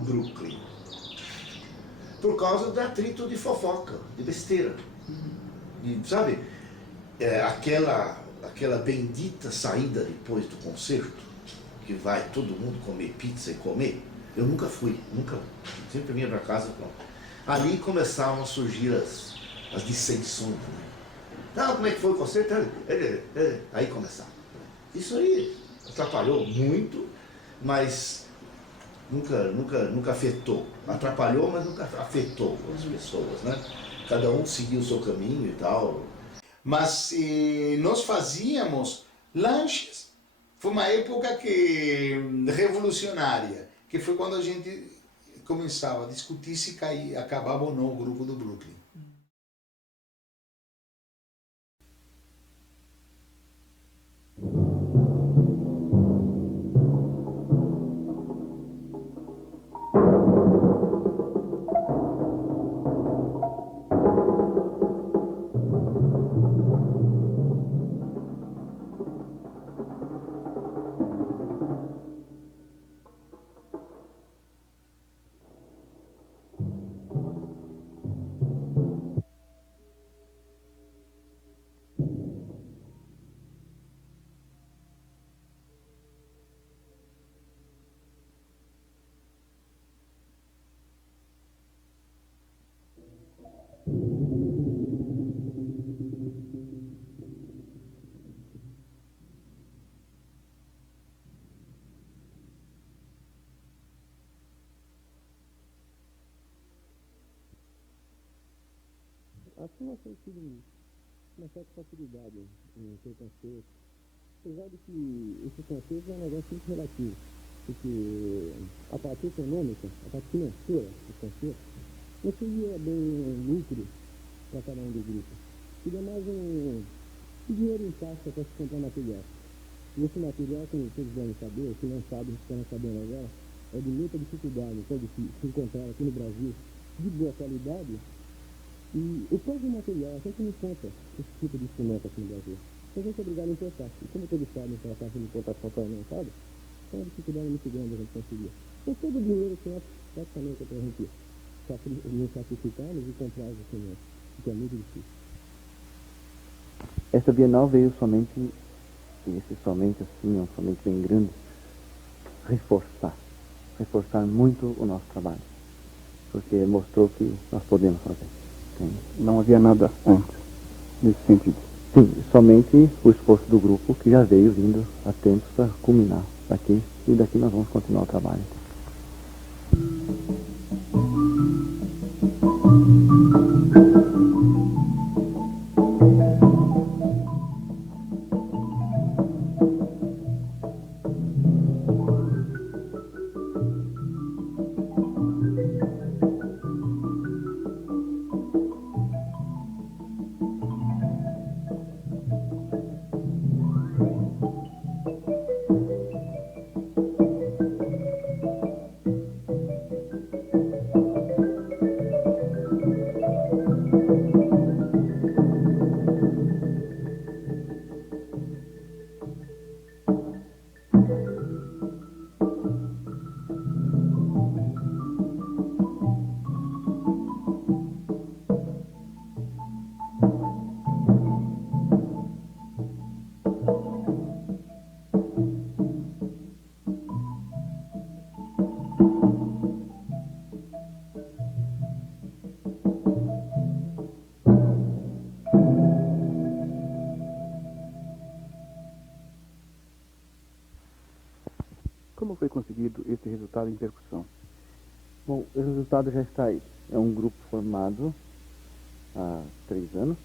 Brooklyn? Por causa do atrito de fofoca, de besteira. E, sabe, aquela bendita saída depois do concerto, que vai todo mundo comer pizza e comer, eu nunca fui, sempre vinha para casa. Ali começavam a surgir as dissensões, né? Não, como é que foi o concerto? Aí começava. Isso aí atrapalhou muito, mas nunca afetou. Atrapalhou, mas nunca afetou as pessoas, né? Cada um seguiu o seu caminho e tal. Mas nós fazíamos lanches. Foi uma época revolucionária, que foi quando a gente começava a discutir se acabava ou não o grupo do Brooklyn. Acho que nós temos tido uma certa facilidade em ter concerto, apesar de que esse concerto é um negócio muito relativo, porque a parte econômica, a parte financeira do concerto, não seria bem lucro para cada um do grupo. Seria mais um dinheiro em caixa para se comprar material. E esse material, como todos devem saber, se não sabem, estão sabendo agora, é de muita dificuldade, pode se encontrar aqui no Brasil de boa qualidade. E o próprio material, a gente não encontra esse tipo de instrumento aqui no Brasil. Então a gente é obrigado a importar. E como todos sabem que a taxa de importação está aumentada, é uma dificuldade muito grande a gente conseguir. Então todo o dinheiro que é praticamente para a gente nos sacrificarmos e comprar os instrumentos, que é muito difícil. Essa Bienal veio somente, e esse somente assim, é um somente bem grande, reforçar muito o nosso trabalho, porque mostrou que nós podemos fazer. Não havia nada antes, nesse sentido. Sim, somente o esforço do grupo que já veio vindo há tempos para culminar daqui, e daqui nós vamos continuar o trabalho. Como foi conseguido esse resultado em percussão? Bom, o resultado já está aí. É um grupo formado há 3 anos,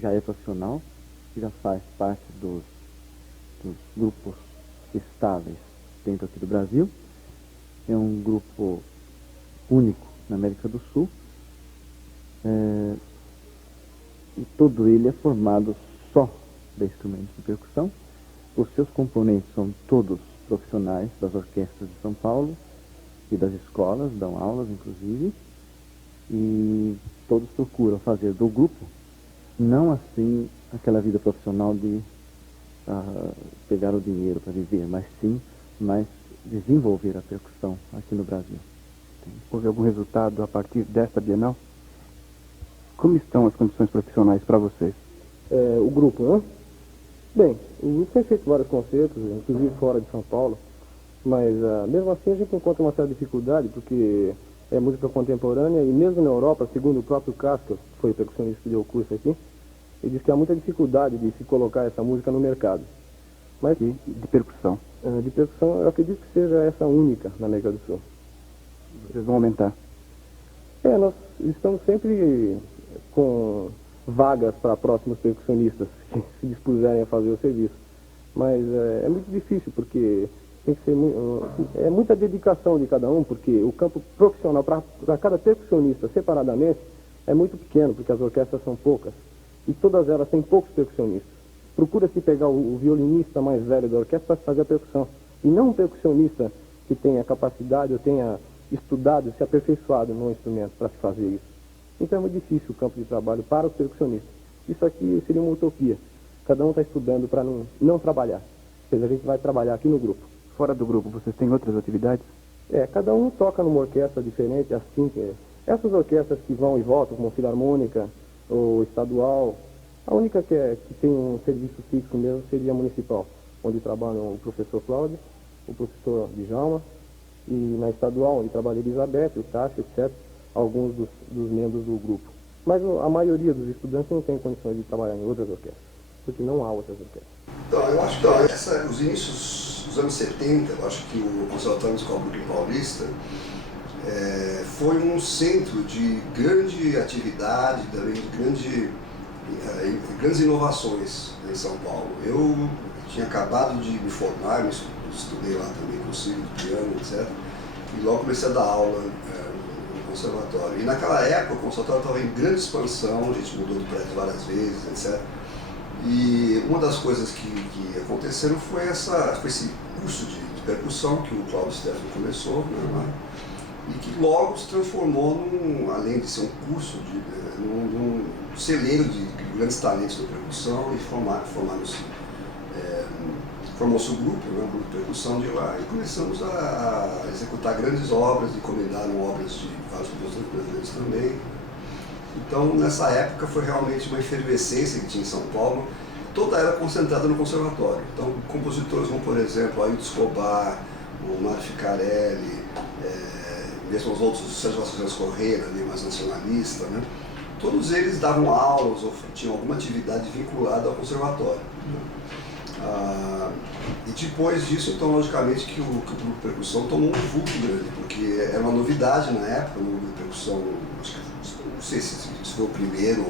já é profissional, já faz parte dos grupos estáveis dentro aqui do Brasil. É um grupo único na América do Sul. E todo ele é formado só de instrumentos de percussão. Os seus componentes são todos profissionais das orquestras de São Paulo e das escolas, dão aulas inclusive, e todos procuram fazer do grupo, não assim aquela vida profissional de pegar o dinheiro para viver, mas sim mais desenvolver a percussão aqui no Brasil. Houve algum resultado a partir desta Bienal? Como estão as condições profissionais para vocês? O grupo, né? Bem, o grupo tem feito vários concertos, inclusive fora de São Paulo, mas mesmo assim a gente encontra uma certa dificuldade, porque é música contemporânea e mesmo na Europa, segundo o próprio Casca, que foi o percussionista que deu o curso aqui, ele diz que há muita dificuldade de se colocar essa música no mercado. Mas E de percussão? de percussão, eu acredito que seja essa única na América do Sul. Vocês vão aumentar? Nós estamos sempre com vagas para próximos percussionistas que se dispuserem a fazer o serviço. Mas é muito difícil, porque tem que ser é muita dedicação de cada um, porque o campo profissional para cada percussionista separadamente é muito pequeno, porque as orquestras são poucas. E todas elas têm poucos percussionistas. Procura-se pegar o violinista mais velho da orquestra para fazer a percussão. E não um percussionista que tenha capacidade ou tenha estudado, se aperfeiçoado no instrumento para se fazer isso. Então é muito difícil o campo de trabalho para os percussionistas. Isso aqui seria uma utopia. Cada um está estudando para não trabalhar. Ou seja, a gente vai trabalhar aqui no grupo. Fora do grupo, vocês têm outras atividades? Cada um toca numa orquestra diferente, assim. Essas orquestras que vão e voltam, como filarmônica ou estadual, a única que tem um serviço fixo mesmo seria a municipal, onde trabalham o professor Cláudio, o professor Djalma, e na estadual, onde trabalha Elizabeth, o Tássio, etc., alguns dos membros do grupo. Mas a maioria dos estudantes não tem condições de trabalhar em outras orquestras, porque não há outras orquestras. Então, eu acho que os inícios dos anos 70, eu acho que o Conservatório Musical Brooklyn Paulista foi um centro de grande atividade, também de grandes inovações em São Paulo. Eu tinha acabado de me formar, estudei lá também consigo de piano, etc. E logo comecei a dar aula no conservatório. E naquela época o conservatório estava em grande expansão, a gente mudou de prédio várias vezes, etc. E uma das coisas que aconteceram foi esse curso de percussão que o Cláudio Stefano começou, né, e que logo se transformou além de ser um curso, num celeiro de grandes talentos da percussão, e formou-se o grupo, né, o grupo de percussão de lá, e começamos a executar grandes obras, encomendaram obras de vários compositores brasileiros também. Então, nessa época, foi realmente uma efervescência que tinha em São Paulo, toda ela concentrada no conservatório. Então, compositores como, por exemplo, Ailton Escobar, o Mário Ficarelli, mesmo os outros, o Sérgio Vasconcelos Correia, mais nacionalista, né? Todos eles davam aulas ou tinham alguma atividade vinculada ao conservatório. E depois disso, então, logicamente, que o grupo de percussão tomou um vulto grande, porque era uma novidade na época, no grupo de percussão, acho que, não sei se foi o primeiro,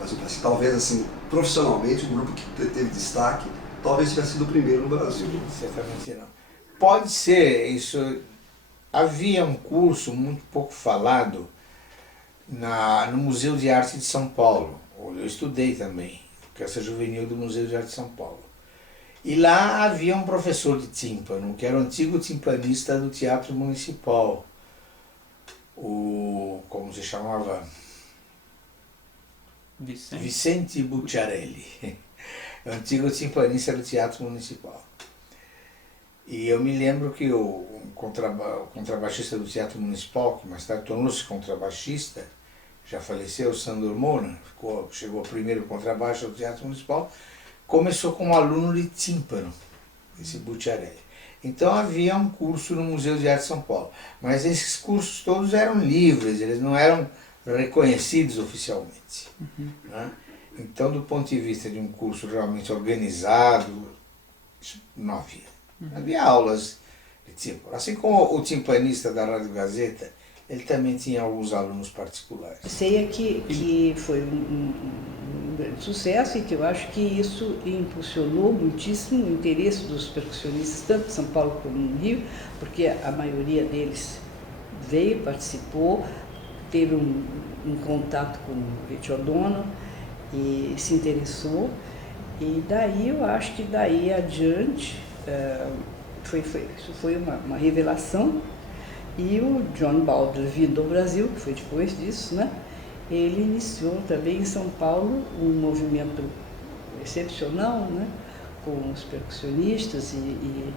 mas talvez, assim, profissionalmente, o grupo que teve destaque, talvez tivesse sido o primeiro no Brasil. Certamente não. Pode ser, isso. Havia um curso muito pouco falado no Museu de Arte de São Paulo. Eu estudei também, Orquestra Juvenil do Museu de Arte de São Paulo. E lá havia um professor de tímpano, que era o antigo timpanista do Teatro Municipal. Como se chamava? Vicente Bucciarelli, antigo timpanista do Teatro Municipal. E eu me lembro que o contrabaixista do Teatro Municipal, que mais tarde tornou-se contrabaixista, já faleceu, o Sandor Mona, chegou primeiro contrabaixo do Teatro Municipal, começou como aluno de tímpano, esse Bucciarelli. Então havia um curso no Museu de Arte de São Paulo, mas esses cursos todos eram livres, eles não eram reconhecidos oficialmente. Né? Então, do ponto de vista de um curso realmente organizado, não havia. Havia aulas de tímpano. Assim como o timpanista da Rádio Gazeta, ele também tinha alguns alunos particulares. Sei que foi um grande sucesso e que eu acho que isso impulsionou muitíssimo o interesse dos percussionistas, tanto em São Paulo como no Rio, porque a maioria deles veio, participou, teve um contato com o Richard O'Donnell e se interessou. E daí eu acho que daí adiante isso foi uma revelação. E o John Baldry, vindo ao Brasil, que foi depois disso, né, ele iniciou também em São Paulo um movimento excepcional, né, com os percussionistas e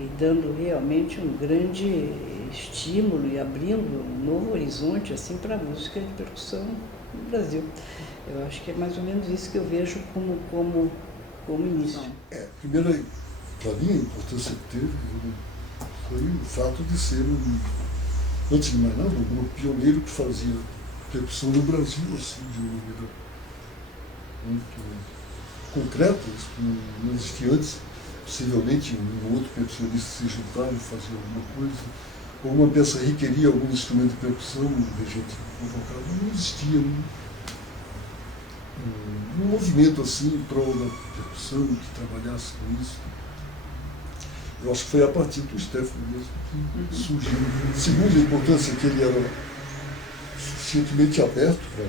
e dando realmente um grande estímulo e abrindo um novo horizonte assim para a música de percussão no Brasil. Eu acho que é mais ou menos isso que eu vejo como início. Primeiro, para mim, a importância que teve foi o fato de ser, antes de mais nada, um grupo pioneiro que fazia percussão no Brasil, assim, de uma maneira muito concreta. Isso não existia antes. Possivelmente um outro percussionista se juntava e fazia alguma coisa, ou uma peça requeria algum instrumento de percussão, a gente convocava, não existia um movimento assim em prol da percussão, que trabalhasse com isso. Eu acho que foi a partir do Stefano mesmo que surgiu. Segundo, a importância que ele era suficientemente aberto para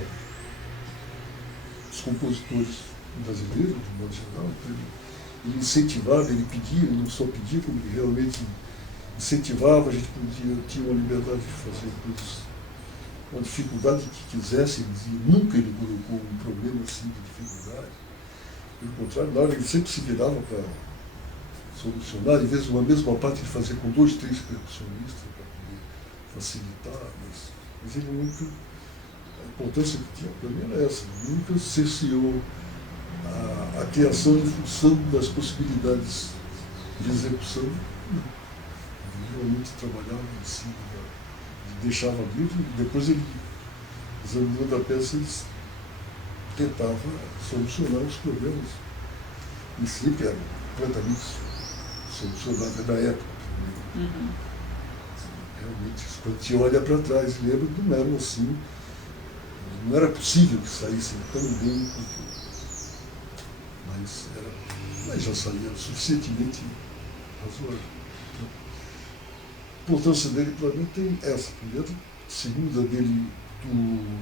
os compositores brasileiros, de modo geral. Ele incentivava, ele pedia, ele não só pedia, como ele realmente incentivava, a gente tinha uma liberdade de fazer coisas, uma dificuldade que quisesse, e nunca ele colocou um problema assim de dificuldade. Pelo contrário, na hora ele sempre se virava para solucionar, às vezes uma mesma parte ele fazia com 2, 3 percussionistas para poder facilitar, mas ele nunca, a importância que tinha para mim era essa, nunca cerceou a criação em função das possibilidades de execução. Ele realmente trabalhava em cima, deixava livre, e depois ele, examinando a peça, ele tentava solucionar os problemas. E sempre era completamente solucionado na época. Realmente, quando a gente olha para trás, lembra, não era assim, não era possível que saíssem tão bem quanto. Mas já saía suficientemente razoável. A importância dele para mim tem essa. Primeiro, segunda dele, do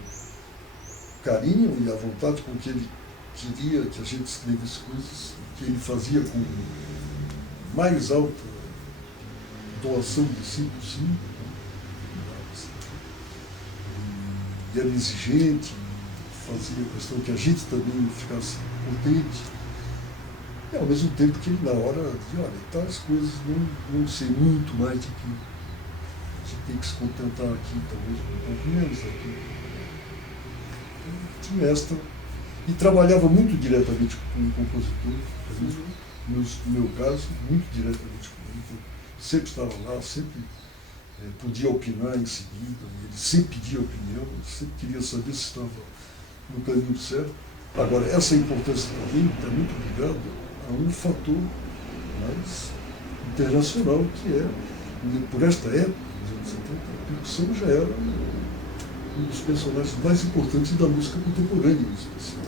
carinho e a vontade com que ele queria que a gente escrevesse coisas, que ele fazia com mais alta doação de si possível. E era exigente, fazia questão que a gente também ficasse contente. E ao mesmo tempo que ele, na hora, dizia, olha, tais coisas não ser muito mais do que a gente tem que se contentar aqui, talvez um pouco menos aqui. Então, tinha esta. E trabalhava muito diretamente com o compositor, no meu caso, muito diretamente com ele. Então, sempre estava lá, sempre podia opinar em seguida, ele sempre pedia opinião, sempre queria saber se estava no caminho certo. Agora, essa importância também está muito ligada a um fator mais internacional, que é, por esta época, nos anos 70, a percussão já era um dos personagens mais importantes da música contemporânea, em especial.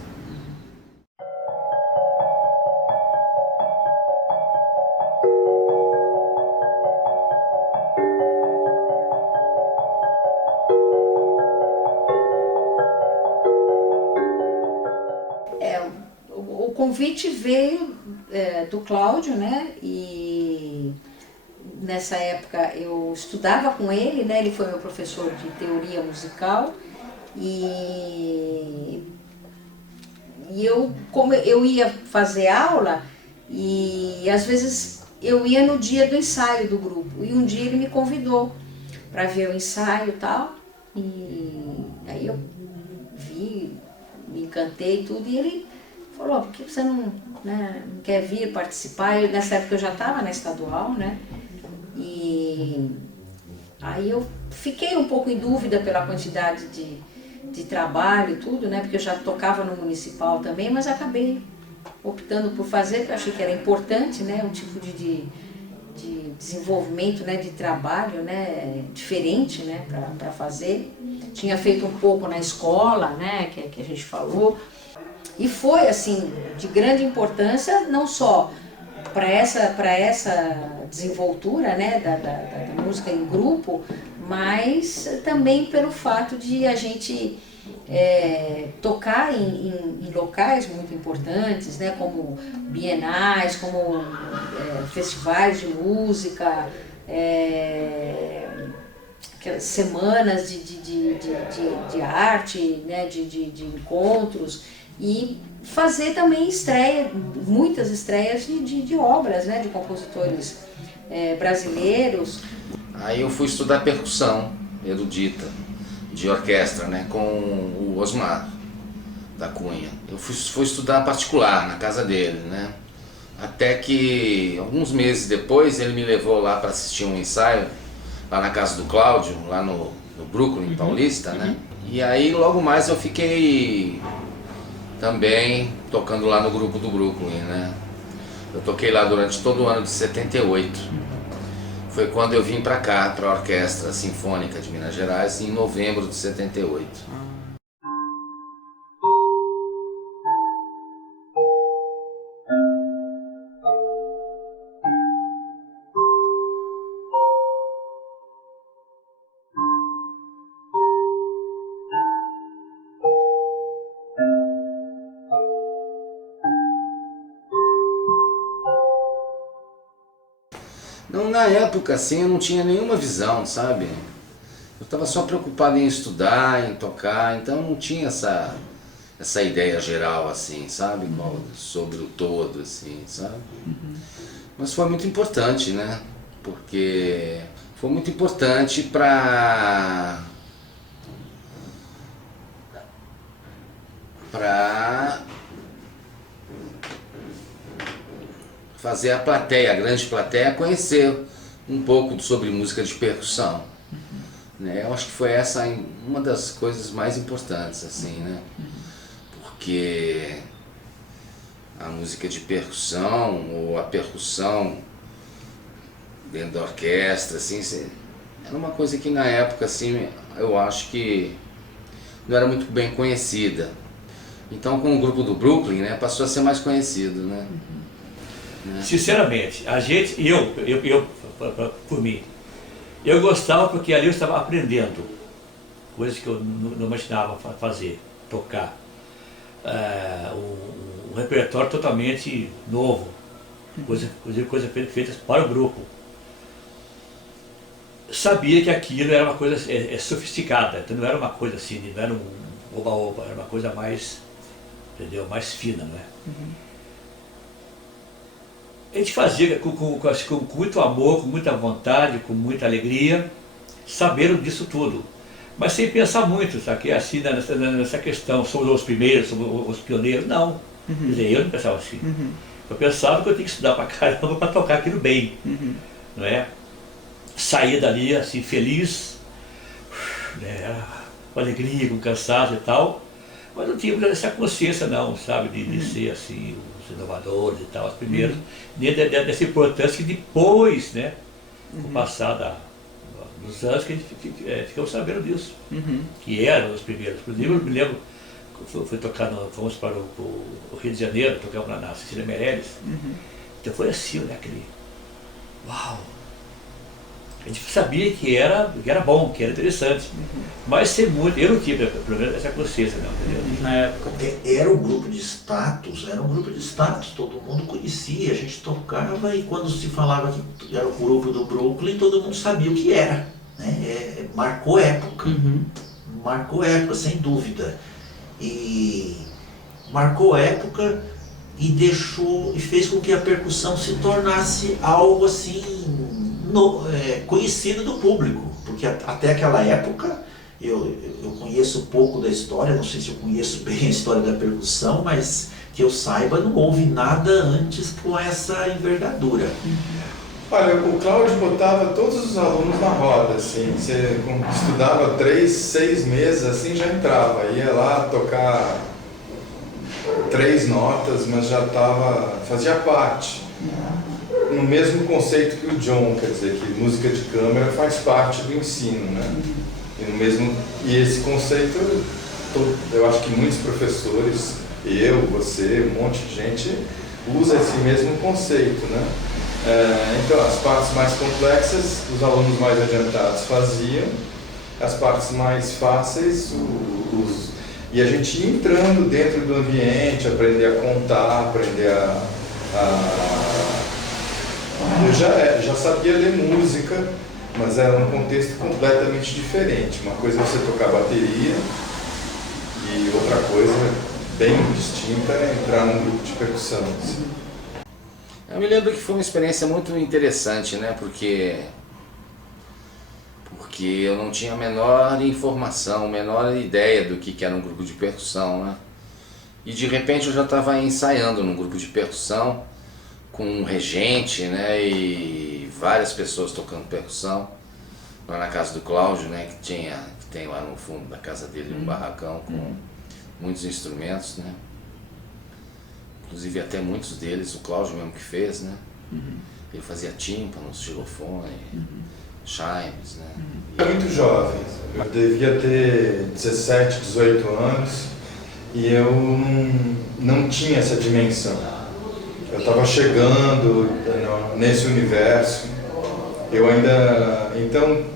O convite veio do Cláudio, né? E nessa época eu estudava com ele, né? Ele foi meu professor de teoria musical e como eu ia fazer aula e às vezes eu ia no dia do ensaio do grupo e um dia ele me convidou para ver o ensaio e tal, e aí eu vi, me encantei e tudo, e ele falou, por que você não quer vir participar? Nessa época eu já estava na estadual, né? E aí eu fiquei um pouco em dúvida pela quantidade de trabalho e tudo, né? Porque eu já tocava no municipal também, mas acabei optando por fazer, porque eu achei que era importante, né? Um tipo de desenvolvimento, né? De trabalho, né? Diferente, né? Para fazer. Tinha feito um pouco na escola, né? Que a gente falou. E foi, assim, de grande importância, não só para essa desenvoltura, né, da música em grupo, mas também pelo fato de a gente tocar em locais muito importantes, né, como bienais, como festivais de música, semanas de arte, né, de encontros, e fazer também muitas estreias de obras, né, de compositores brasileiros. Aí eu fui estudar percussão erudita de orquestra, né, com o Osmar da Cunha. Eu fui estudar particular na casa dele, né, até que alguns meses depois ele me levou lá para assistir um ensaio lá na casa do Cláudio, lá no Brooklyn Paulista, né, e aí logo mais eu fiquei também tocando lá no grupo do Brooklyn, né. Eu toquei lá durante todo o ano de 78. Foi quando eu vim para cá, para a Orquestra Sinfônica de Minas Gerais, em novembro de 78. Não, na época, assim, eu não tinha nenhuma visão, sabe? Eu estava só preocupado em estudar, em tocar, então eu não tinha essa ideia geral, assim, sabe? Sobre o todo, assim, sabe? Mas foi muito importante, né? Porque foi muito importante para fazer a plateia, a grande plateia, conhecer um pouco sobre música de percussão. Né? Eu acho que foi essa uma das coisas mais importantes, assim, né? Porque a música de percussão, ou a percussão dentro da orquestra, assim, era uma coisa que na época, assim, eu acho que não era muito bem conhecida. Então, com o grupo do Brooklyn, né, passou a ser mais conhecido, né? Sinceramente, eu por mim, eu gostava porque ali eu estava aprendendo coisas que eu não imaginava fazer, tocar. Um repertório totalmente novo, coisas feitas para o grupo. Sabia que aquilo era uma coisa sofisticada, então não era uma coisa assim, não era um oba-oba, era uma coisa mais, entendeu, mais fina, não é? A gente fazia com muito amor, com muita vontade, com muita alegria, sabendo disso tudo. Mas sem pensar muito, sabe? Assim, nessa questão, somos os primeiros, somos os pioneiros, não. Quer dizer, eu não pensava assim. Eu pensava que eu tinha que estudar pra caramba para tocar aquilo bem. Não é? Sair dali assim, feliz, né? Com alegria, com cansaço e tal. Mas não tinha essa consciência não, sabe? De ser assim, inovadores e tal, os primeiros, nem dessa importância que depois, né, com o passar dos anos, que a gente ficamos sabendo disso, que eram os primeiros. Inclusive, eu me lembro, fui tocar, fomos para o Rio de Janeiro, tocamos lá na Cecília Meirelles, então foi assim, né, aquele, uau! A gente sabia que era bom, que era interessante, mas ser muito, eu não tive pelo menos essa consciência não, entendeu? Na época era um grupo de status, todo mundo conhecia, a gente tocava e quando se falava que era o grupo do Brooklyn, todo mundo sabia o que era, né? Marcou época, sem dúvida, e marcou época e fez com que a percussão se tornasse algo assim, conhecido do público, porque até aquela época eu conheço pouco da história, não sei se eu conheço bem a história da percussão, mas que eu saiba, não houve nada antes com essa envergadura. Olha, o Cláudio botava todos os alunos na roda, assim, você estudava 3, 6 meses, assim, já entrava, ia lá tocar 3 notas, mas já fazia parte. No mesmo conceito que o John, quer dizer, que música de câmara faz parte do ensino, né? E esse conceito, eu acho que muitos professores, eu, você, um monte de gente, usa esse mesmo conceito, né? Então, as partes mais complexas, os alunos mais adiantados faziam, as partes mais fáceis, e a gente ia entrando dentro do ambiente, aprender a contar, aprender eu já sabia ler música, mas era um contexto completamente diferente. Uma coisa é você tocar bateria e outra coisa bem distinta é entrar num grupo de percussão. Assim. Eu me lembro que foi uma experiência muito interessante, né? Porque eu não tinha a menor informação, a menor ideia do que era um grupo de percussão, né? E de repente eu já estava ensaiando num grupo de percussão com um regente, né? E várias pessoas tocando percussão lá na casa do Cláudio, né? Que tem lá no fundo da casa dele um barracão com muitos instrumentos, né? Inclusive até muitos deles o Cláudio mesmo que fez, né? Ele fazia tímpanos, xilofone, chimes, né? Eu era muito jovem, eu devia ter 17, 18 anos e eu não tinha essa dimensão. Eu estava chegando nesse universo, eu ainda... Então,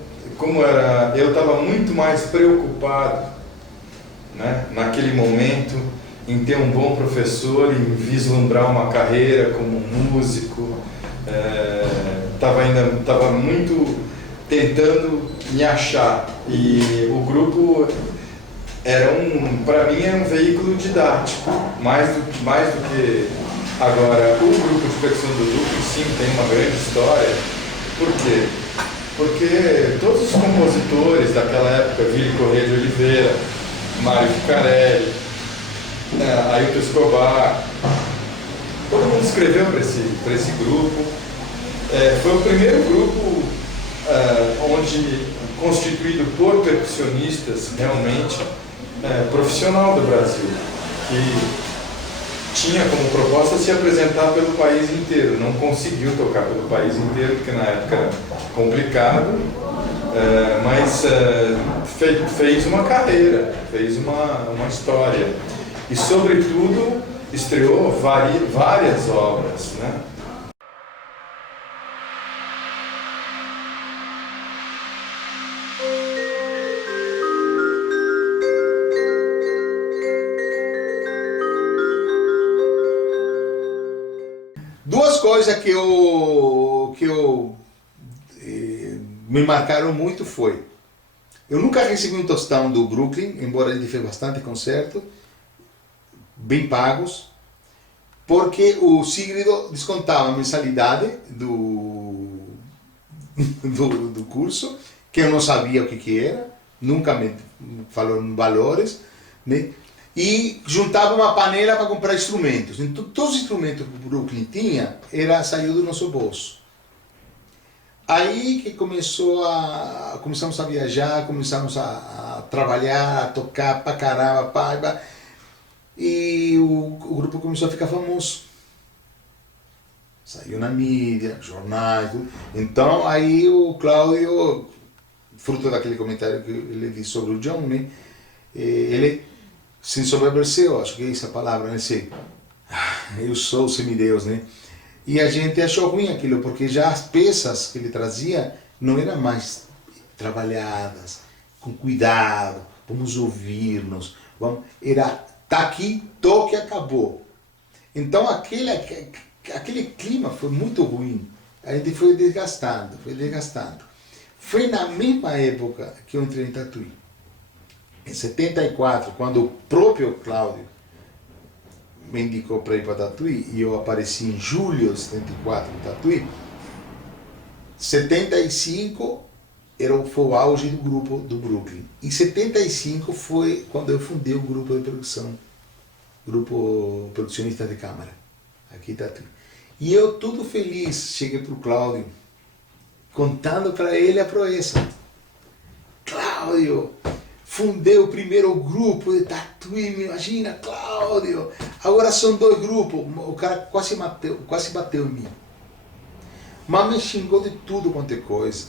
eu estava muito mais preocupado, né, naquele momento em ter um bom professor e vislumbrar uma carreira como músico. Estava muito tentando me achar, e o grupo para mim era um veículo didático, mais do que agora. O grupo de percussão do Duque, sim, tem uma grande história. Por quê? Porque todos os compositores daquela época, Vili Corrêa de Oliveira, Mário Ficarelli, Ailton Escobar, todo mundo escreveu para esse grupo. Foi o primeiro grupo constituído por percussionistas realmente profissional do Brasil, que tinha como proposta se apresentar pelo país inteiro. Não conseguiu tocar pelo país inteiro, porque na época era complicado, mas fez uma carreira, fez uma história. E, sobretudo, estreou várias obras, né? Duas coisas que me marcaram muito foi: eu nunca recebi um tostão do Brooklyn, embora ele fez bastante concerto, bem pagos, porque o Sigrido descontava a mensalidade do curso, que eu não sabia o que era, nunca me falou em valores, né? E juntava uma panela para comprar instrumentos. Então, todos os instrumentos que o Brooklyn tinha saiu do nosso bolso. Aí que começamos a viajar, começamos a trabalhar, a tocar pra caramba, e o grupo começou a ficar famoso. Saiu na mídia, jornais, tudo. Então aí o Cláudio, fruto daquele comentário que ele disse sobre o John, né, ele se ensoberbeceu, acho que é essa palavra, né? Eu sou o semideus, né? E a gente achou ruim aquilo, porque já as peças que ele trazia não eram mais trabalhadas, com cuidado, vamos ouvir-nos, tá aqui, toque, acabou. Então aquele clima foi muito ruim, a gente foi desgastando. Foi na mesma época que eu entrei em Tatuí. Em 74, quando o próprio Cláudio me indicou para ir para Tatuí, e eu apareci em julho de 74 em Tatuí, 75 foi o auge do grupo do Brooklyn. Em 75 foi quando eu fundei o grupo de percussão, grupo percussionista de câmara, aqui em Tatuí. E eu todo feliz, cheguei para o Cláudio, contando para ele a proeza. Cláudio, fundei o primeiro grupo de Tatuí, me imagina, Cláudio. Agora são 2 grupos. O cara quase bateu em mim. Mas me xingou de tudo quanto é coisa.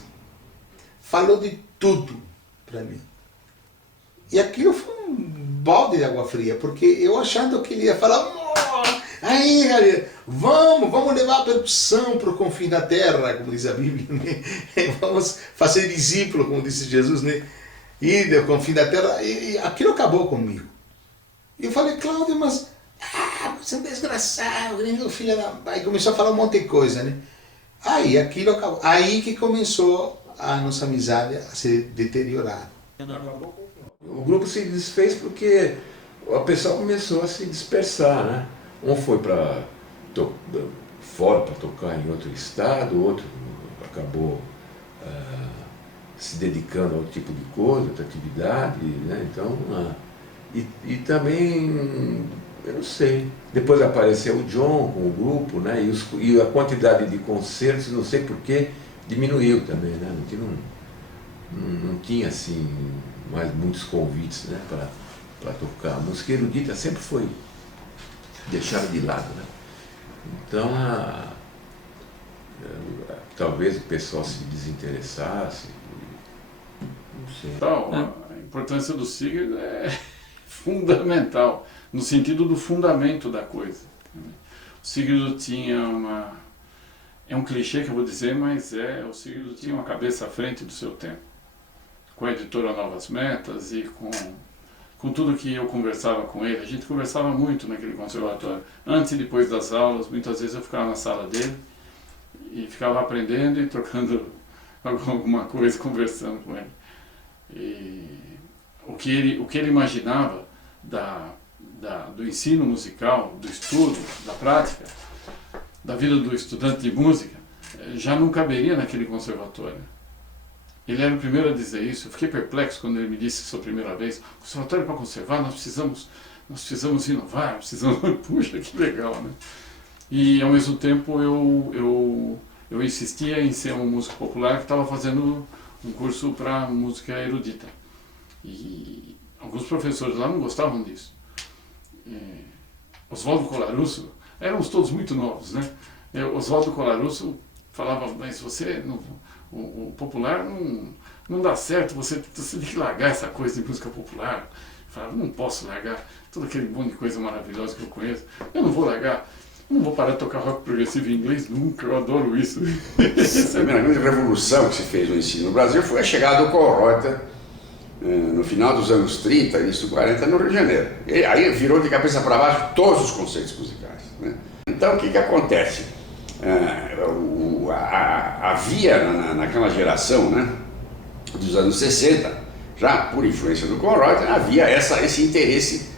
Falou de tudo para mim. E aquilo foi um balde de água fria, porque eu achando que ele ia falar: aí, galera, vamos levar a percussão para o confim da terra, como diz a Bíblia, né? Vamos fazer discípulo, como disse Jesus, né? Ir ao confim da terra, e aquilo acabou comigo. E eu falei: Cláudio, mas você é um desgraçado, meu filho da... Aí começou a falar um monte de coisa, né? Aí aquilo acabou. Aí que começou a nossa amizade a se deteriorar. O grupo se desfez porque o pessoal começou a se dispersar, né? Um foi para fora para tocar em outro estado, outro acabou se dedicando a outro tipo de coisa, outra atividade, né? Então, e também, eu não sei, depois apareceu o John com o grupo, né? E a quantidade de concertos, não sei porquê, diminuiu também, né? Não tinha assim mais muitos convites, né, para tocar. A música erudita sempre foi deixada de lado, né? Então talvez o pessoal se desinteressasse, não sei. Então, a importância do Sigurd é fundamental, no sentido do fundamento da coisa. O Sigurd tinha é um clichê que eu vou dizer, mas o Sigurd tinha uma cabeça à frente do seu tempo. Com a editora Novas Metas e com tudo que eu conversava com ele. A gente conversava muito naquele conservatório. Antes e depois das aulas, muitas vezes eu ficava na sala dele e ficava aprendendo e trocando alguma coisa, conversando com ele. E o que ele imaginava do ensino musical, do estudo, da prática, da vida do estudante de música, já não caberia naquele conservatório. Ele era o primeiro a dizer isso. Eu fiquei perplexo quando ele me disse isso a primeira vez. Conservatório para conservar, nós precisamos inovar, precisamos... Puxa, que legal, né? E ao mesmo tempo eu insistia em ser um músico popular que estava fazendo um curso para música erudita. E alguns professores lá não gostavam disso. Oswaldo Colarusso, éramos todos muito novos, né? Oswaldo Colarusso falava, mas você... O popular não dá certo, você tem que largar essa coisa de música popular. Eu falava, não posso largar todo aquele monte de coisa maravilhosa que eu conheço. Eu não vou largar, eu não vou parar de tocar rock progressivo em inglês nunca, eu adoro isso. A primeira grande revolução que se fez no ensino no Brasil foi a chegada do Kohreuter no final dos anos 30, início dos 40, no Rio de Janeiro. E aí virou de cabeça para baixo todos os conceitos musicais, né? Então o que acontece? Havia naquela geração, né, dos anos 60, já por influência do Kohreuter, havia esse interesse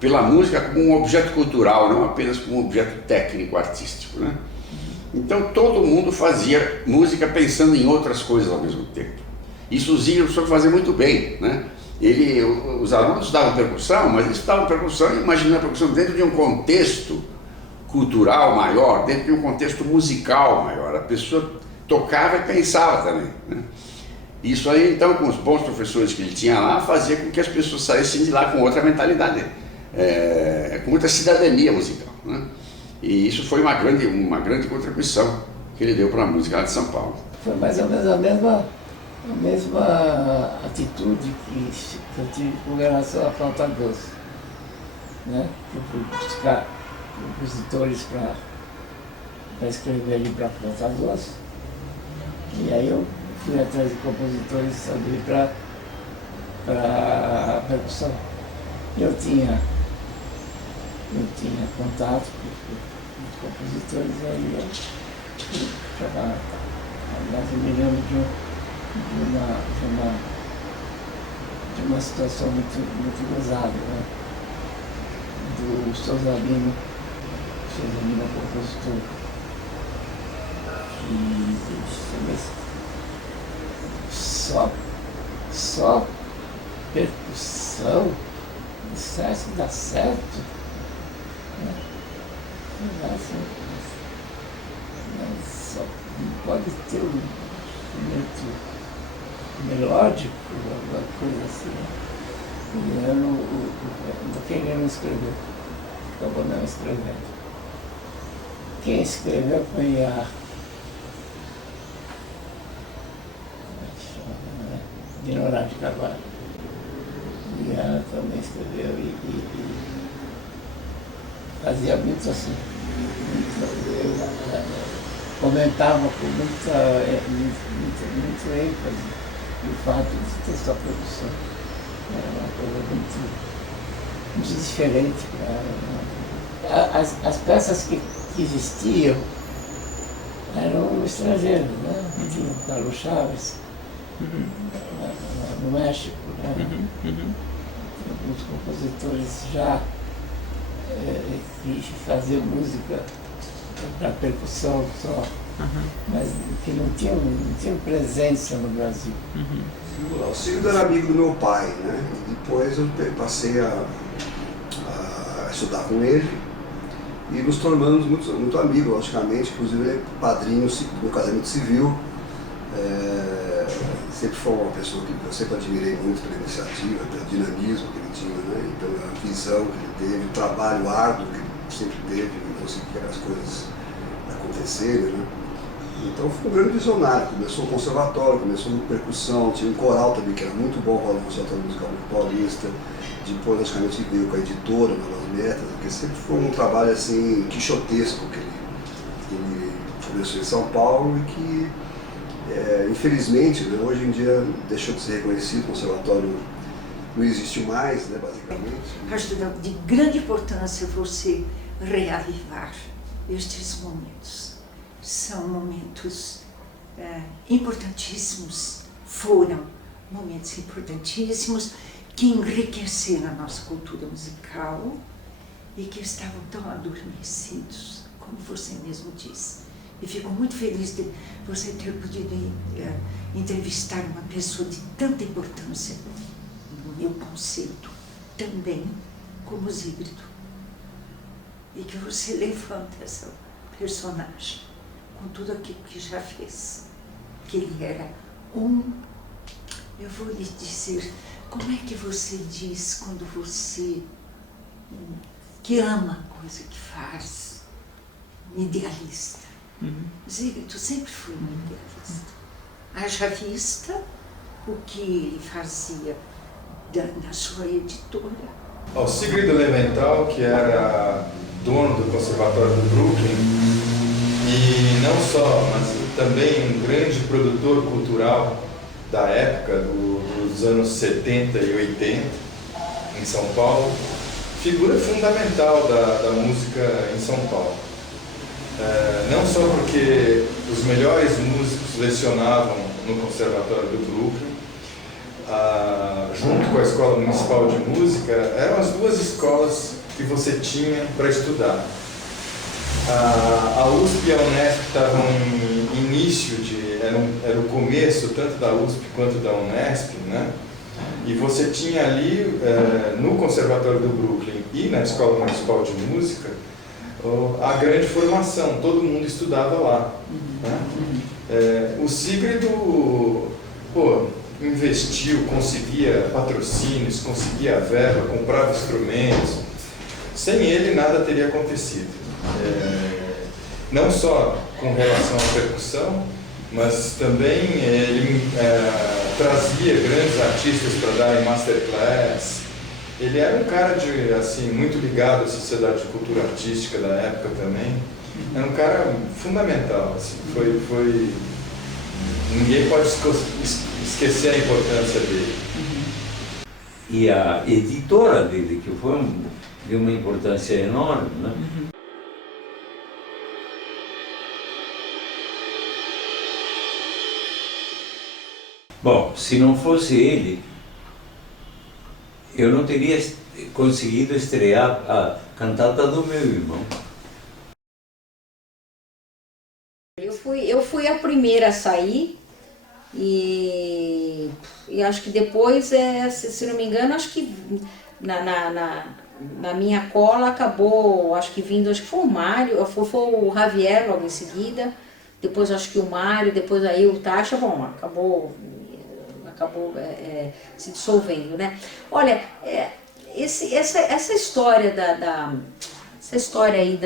pela música como um objeto cultural, não apenas como um objeto técnico, artístico, né? Então todo mundo fazia música pensando em outras coisas ao mesmo tempo. Isso o Sigurd soube fazer muito bem, né? Os alunos davam percussão, mas eles davam percussão imaginando a percussão dentro de um contexto cultural maior, dentro de um contexto musical maior. A pessoa tocava e pensava também, né? Isso aí, então, com os bons professores que ele tinha lá, fazia com que as pessoas saíssem de lá com outra mentalidade, com muita cidadania musical, né? E isso foi uma grande contribuição que ele deu para a música lá de São Paulo. Foi mais ou menos a mesma atitude que eu tive com relação à flauta doce, né? Eu fui buscar compositores para escrever ali para a flauta doce, e aí eu fui atrás de compositores ali para a percussão. Eu tinha contato com os compositores, e aí eu chamava. Aliás, eu me lembro de uma situação muito gozada, né? Do Sousalino compositor, que só percussão, isso acho que dá certo, né? Mas só não pode ter um instrumento melódico, alguma coisa assim. E eu não queria não escrever, acabou não escrevendo. Quem escreveu foi a Dinorá de Carvalho. E ela também escreveu e fazia muito assim. Comentava com muito ênfase o fato de ter sua produção. Era uma coisa muito diferente para ela. As peças que existiam eram estrangeiros, né? Tinha o Carlos Chaves, no México, né? Alguns compositores já que faziam música da percussão só, mas que não tinha presença no Brasil. O Círio era amigo do meu pai, né? E depois eu passei a estudar com ele e nos tornamos muito amigos, logicamente. Inclusive ele é padrinho do casamento civil. Sempre foi uma pessoa que eu sempre admirei muito pela iniciativa, pelo dinamismo que ele tinha, né? E pela visão que ele teve, o trabalho árduo que ele sempre teve em conseguir as coisas acontecerem, né? Então foi um grande visionário. Começou o conservatório, começou com percussão, tinha um coral também que era muito bom, o Conservatório Musical Paulista. Depois, logicamente, veio com a editora Novas Metas, porque sempre foi um trabalho assim quixotesco que ele começou em São Paulo e que, infelizmente, né, hoje em dia deixou de ser reconhecido, o conservatório não existe mais, né, basicamente. Acho de grande importância você reavivar estes momentos. São momentos importantíssimos, foram momentos importantíssimos que enriqueceram a nossa cultura musical e que estavam tão adormecidos, como você mesmo disse. E fico muito feliz de você ter podido entrevistar uma pessoa de tanta importância no meu conceito, também como Zíbrido. E que você levanta essa personagem com tudo aquilo que já fez. Que ele era eu vou lhe dizer, como é que você diz quando você que ama a coisa que faz? Idealista. Zíbrido sempre foi um idealista. Haja vista o que ele fazia na sua editora. O Sigrid Leventhal, que era dono do Conservatório do Brooklyn, e não só, mas também um grande produtor cultural da época, dos anos 70 e 80, em São Paulo, figura fundamental da música em São Paulo. Não só porque os melhores músicos lecionavam no Conservatório do Brooklyn, junto com a Escola Municipal de Música, eram as duas escolas que você tinha para estudar. A USP e a Unesp estavam em início era o começo tanto da USP quanto da Unesp, né? E você tinha ali, no Conservatório do Brooklyn e na Escola Municipal de Música, a grande formação, todo mundo estudava lá. Né? O Sigrid investiu, conseguia patrocínios, conseguia verba, comprava instrumentos. Sem ele nada teria acontecido. Não só com relação à percussão, mas também ele trazia grandes artistas para darem masterclass. Ele era um cara muito ligado à Sociedade de Cultura Artística da época também. Era um cara fundamental. Assim, ninguém pode esquecer a importância dele. E a editora dele, que foi de uma importância enorme, né? Bom, se não fosse ele, eu não teria conseguido estrear a cantata do meu irmão. Eu fui a primeira a sair e acho que depois, se não me engano, acho que na minha cola acabou, acho que vindo, acho que foi o Mário, foi o Javier logo em seguida, depois acho que o Mário, depois aí o Tacha, bom, acabou se dissolvendo, né? Olha, essa história essa história aí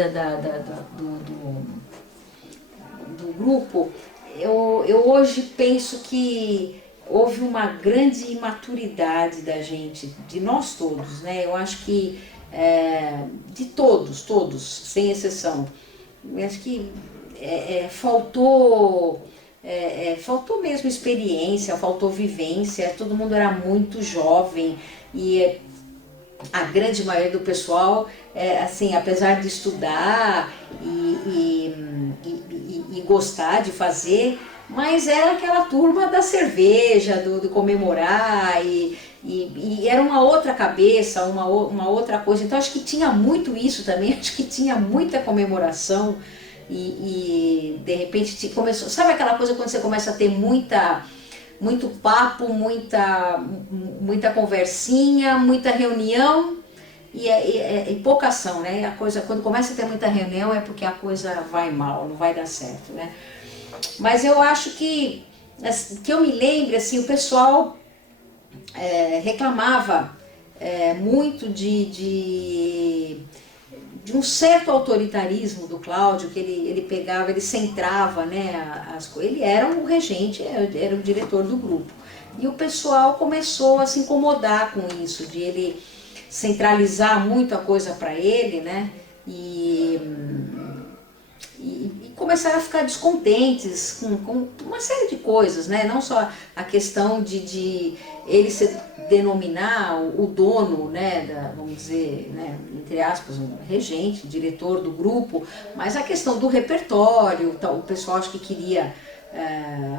do grupo, eu hoje penso que houve uma grande imaturidade da gente, de nós todos, né? Eu acho que de todos, sem exceção, eu acho que faltou mesmo experiência, faltou vivência, todo mundo era muito jovem e a grande maioria do pessoal, assim, apesar de estudar e gostar de fazer, mas era aquela turma da cerveja, do comemorar e era uma outra cabeça, uma outra coisa. Então acho que tinha muito isso também, acho que tinha muita comemoração e de repente começou, sabe aquela coisa quando você começa a ter muito papo, muita conversinha, muita reunião e pouca ação, né? A coisa, quando começa a ter muita reunião é porque a coisa vai mal, não vai dar certo, né? Mas eu acho que eu me lembre, assim, o pessoal reclamava muito de um certo autoritarismo do Cláudio, que ele pegava, ele centrava, né, ele era o regente, era o diretor do grupo. E o pessoal começou a se incomodar com isso, de ele centralizar muito a coisa para ele, né, e começaram a ficar descontentes com uma série de coisas, né, não só a questão de ele se denominar o dono, né, vamos dizer, né, entre aspas, um regente, diretor do grupo, mas a questão do repertório, o pessoal acho que queria,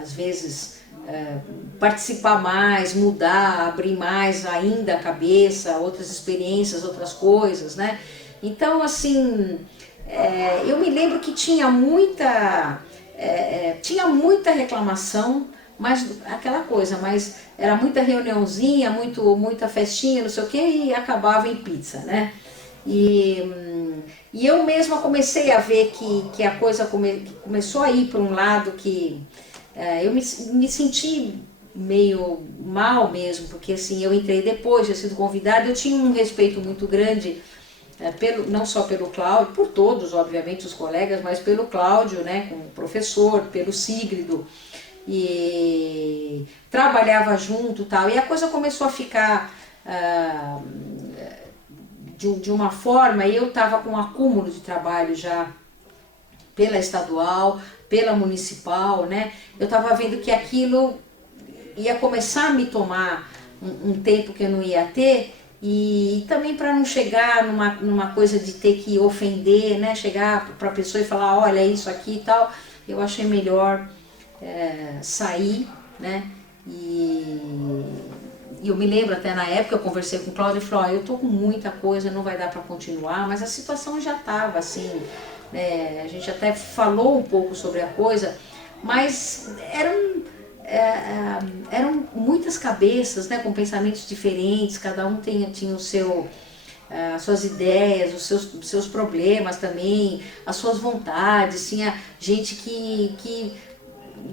às vezes, participar mais, mudar, abrir mais ainda a cabeça, outras experiências, outras coisas, né? Então, assim, eu me lembro que tinha muita reclamação, mas aquela coisa, mas era muita reuniãozinha, muita festinha, não sei o que, e acabava em pizza, né? E eu mesma comecei a ver que a coisa começou a ir para um lado que eu me senti meio mal mesmo, porque assim, eu entrei depois de ter sido convidada, eu tinha um respeito muito grande, não só pelo Cláudio, por todos, obviamente, os colegas, mas pelo Cláudio, né, como professor, pelo Sigrido, e trabalhava junto e tal, e a coisa começou a ficar de uma forma, e eu estava com um acúmulo de trabalho já pela estadual, pela municipal, né? Eu estava vendo que aquilo ia começar a me tomar um tempo que eu não ia ter, e também para não chegar numa coisa de ter que ofender, né? Chegar para a pessoa e falar, olha, isso aqui e tal, eu achei melhor sair, né? E eu me lembro até na época, eu conversei com o Cláudio e falei, eu tô com muita coisa, não vai dar para continuar, mas a situação já estava assim, a gente até falou um pouco sobre a coisa, mas eram muitas cabeças, né, com pensamentos diferentes, cada um tinha as suas ideias, os seus problemas também, as suas vontades, tinha gente que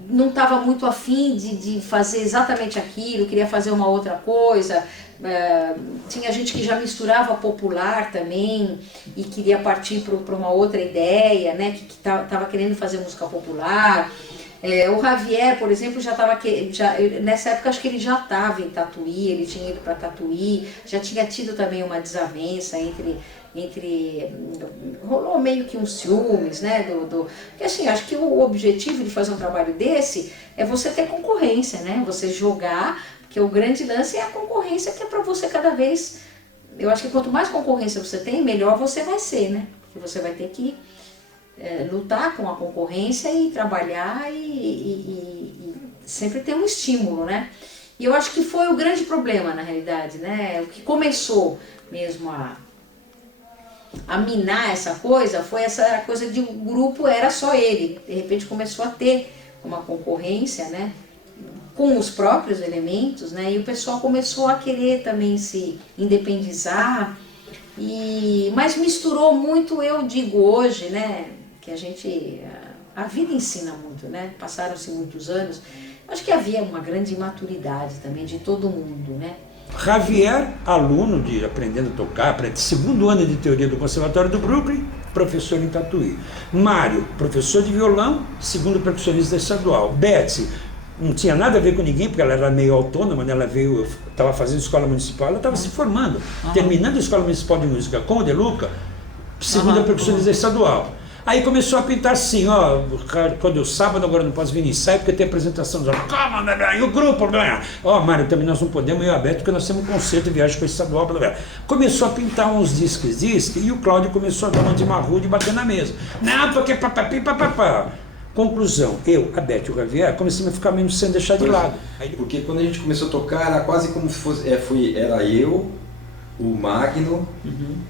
não estava muito afim de fazer exatamente aquilo, queria fazer uma outra coisa, tinha gente que já misturava popular também e queria partir para uma outra ideia, né, que estava querendo fazer música popular. O Javier, por exemplo, nessa época acho que ele já estava em Tatuí, ele tinha ido para Tatuí, já tinha tido também uma desavença rolou meio que uns ciúmes, né, porque assim, acho que o objetivo de fazer um trabalho desse é você ter concorrência, né, você jogar, porque o grande lance é a concorrência, que é para você cada vez, eu acho que quanto mais concorrência você tem, melhor você vai ser, né, porque você vai ter que lutar com a concorrência e trabalhar e sempre ter um estímulo, né, e eu acho que foi o grande problema na realidade, né, o que começou mesmo a minar essa coisa, foi essa coisa de o grupo era só ele, de repente começou a ter uma concorrência, né, com os próprios elementos, né, e o pessoal começou a querer também se independizar, mas misturou muito, eu digo hoje, né, que a vida ensina muito, né, passaram-se muitos anos, acho que havia uma grande imaturidade também de todo mundo, né. Javier, aluno de aprendendo a tocar, segundo ano de teoria do Conservatório do Brooklyn, professor em Tatuí. Mário, professor de violão, segundo percussionista estadual. Betsy, não tinha nada a ver com ninguém, porque ela era meio autônoma, né? Ela estava fazendo escola municipal, ela estava se formando, terminando a escola municipal de música com o De Luca, segunda percussionista estadual. Aí começou a pintar assim, ó, quando eu sábado agora não posso vir em ensaio porque tem apresentação, calma, e o grupo, ó, Mário, também nós não podemos ir aberto porque nós temos um concerto de viagem com o estadual, começou a pintar uns discos, e o Cláudio começou a dar uma de marrude e bater na mesa. Não, porque papapá. Conclusão, eu, a Beth e o Javier começamos a ficar mesmo sem deixar de lado. Porque quando a gente começou a tocar era quase como se fosse, era eu, o Magno,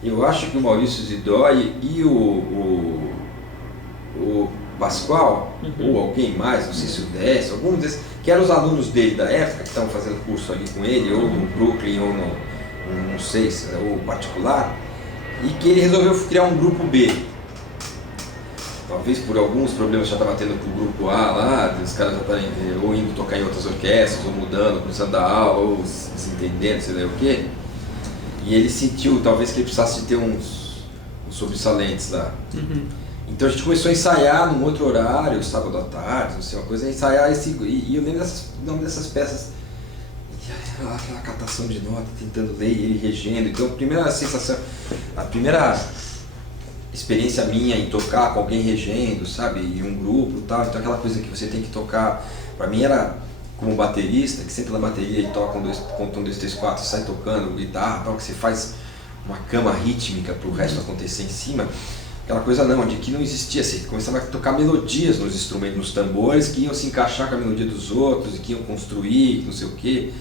eu acho que o Maurício Zidói e o o Pascoal, ou alguém mais, não sei se o Décio, algum desses, que eram os alunos dele da época, que estavam fazendo curso ali com ele, ou no Brooklyn, ou no, não sei, ou particular, e que ele resolveu criar um grupo B. Talvez por alguns problemas já estava tendo com o grupo A lá, os caras já estarem ou indo tocar em outras orquestras, ou mudando, começando a dar aula, ou se entendendo, sei lá o quê. E ele sentiu, talvez, que ele precisasse de ter uns sobressalentes lá. Então a gente começou a ensaiar num outro horário, sábado à tarde, não sei, uma coisa, ensaiar esse... E eu lembro o nome dessas peças, aquela catação de nota, tentando ler e ele regendo. Então a primeira sensação, a primeira experiência minha em tocar com alguém regendo, sabe, em um grupo e tal, então aquela coisa que você tem que tocar, pra mim era como baterista, que sempre na bateria e toca um 2, 3, 4, sai tocando guitarra, tal, que você faz uma cama rítmica pro resto acontecer em cima. Aquela coisa não, de que não existia, você começava a tocar melodias nos instrumentos, nos tambores, que iam se encaixar com a melodia dos outros, e que iam construir, não sei o quê.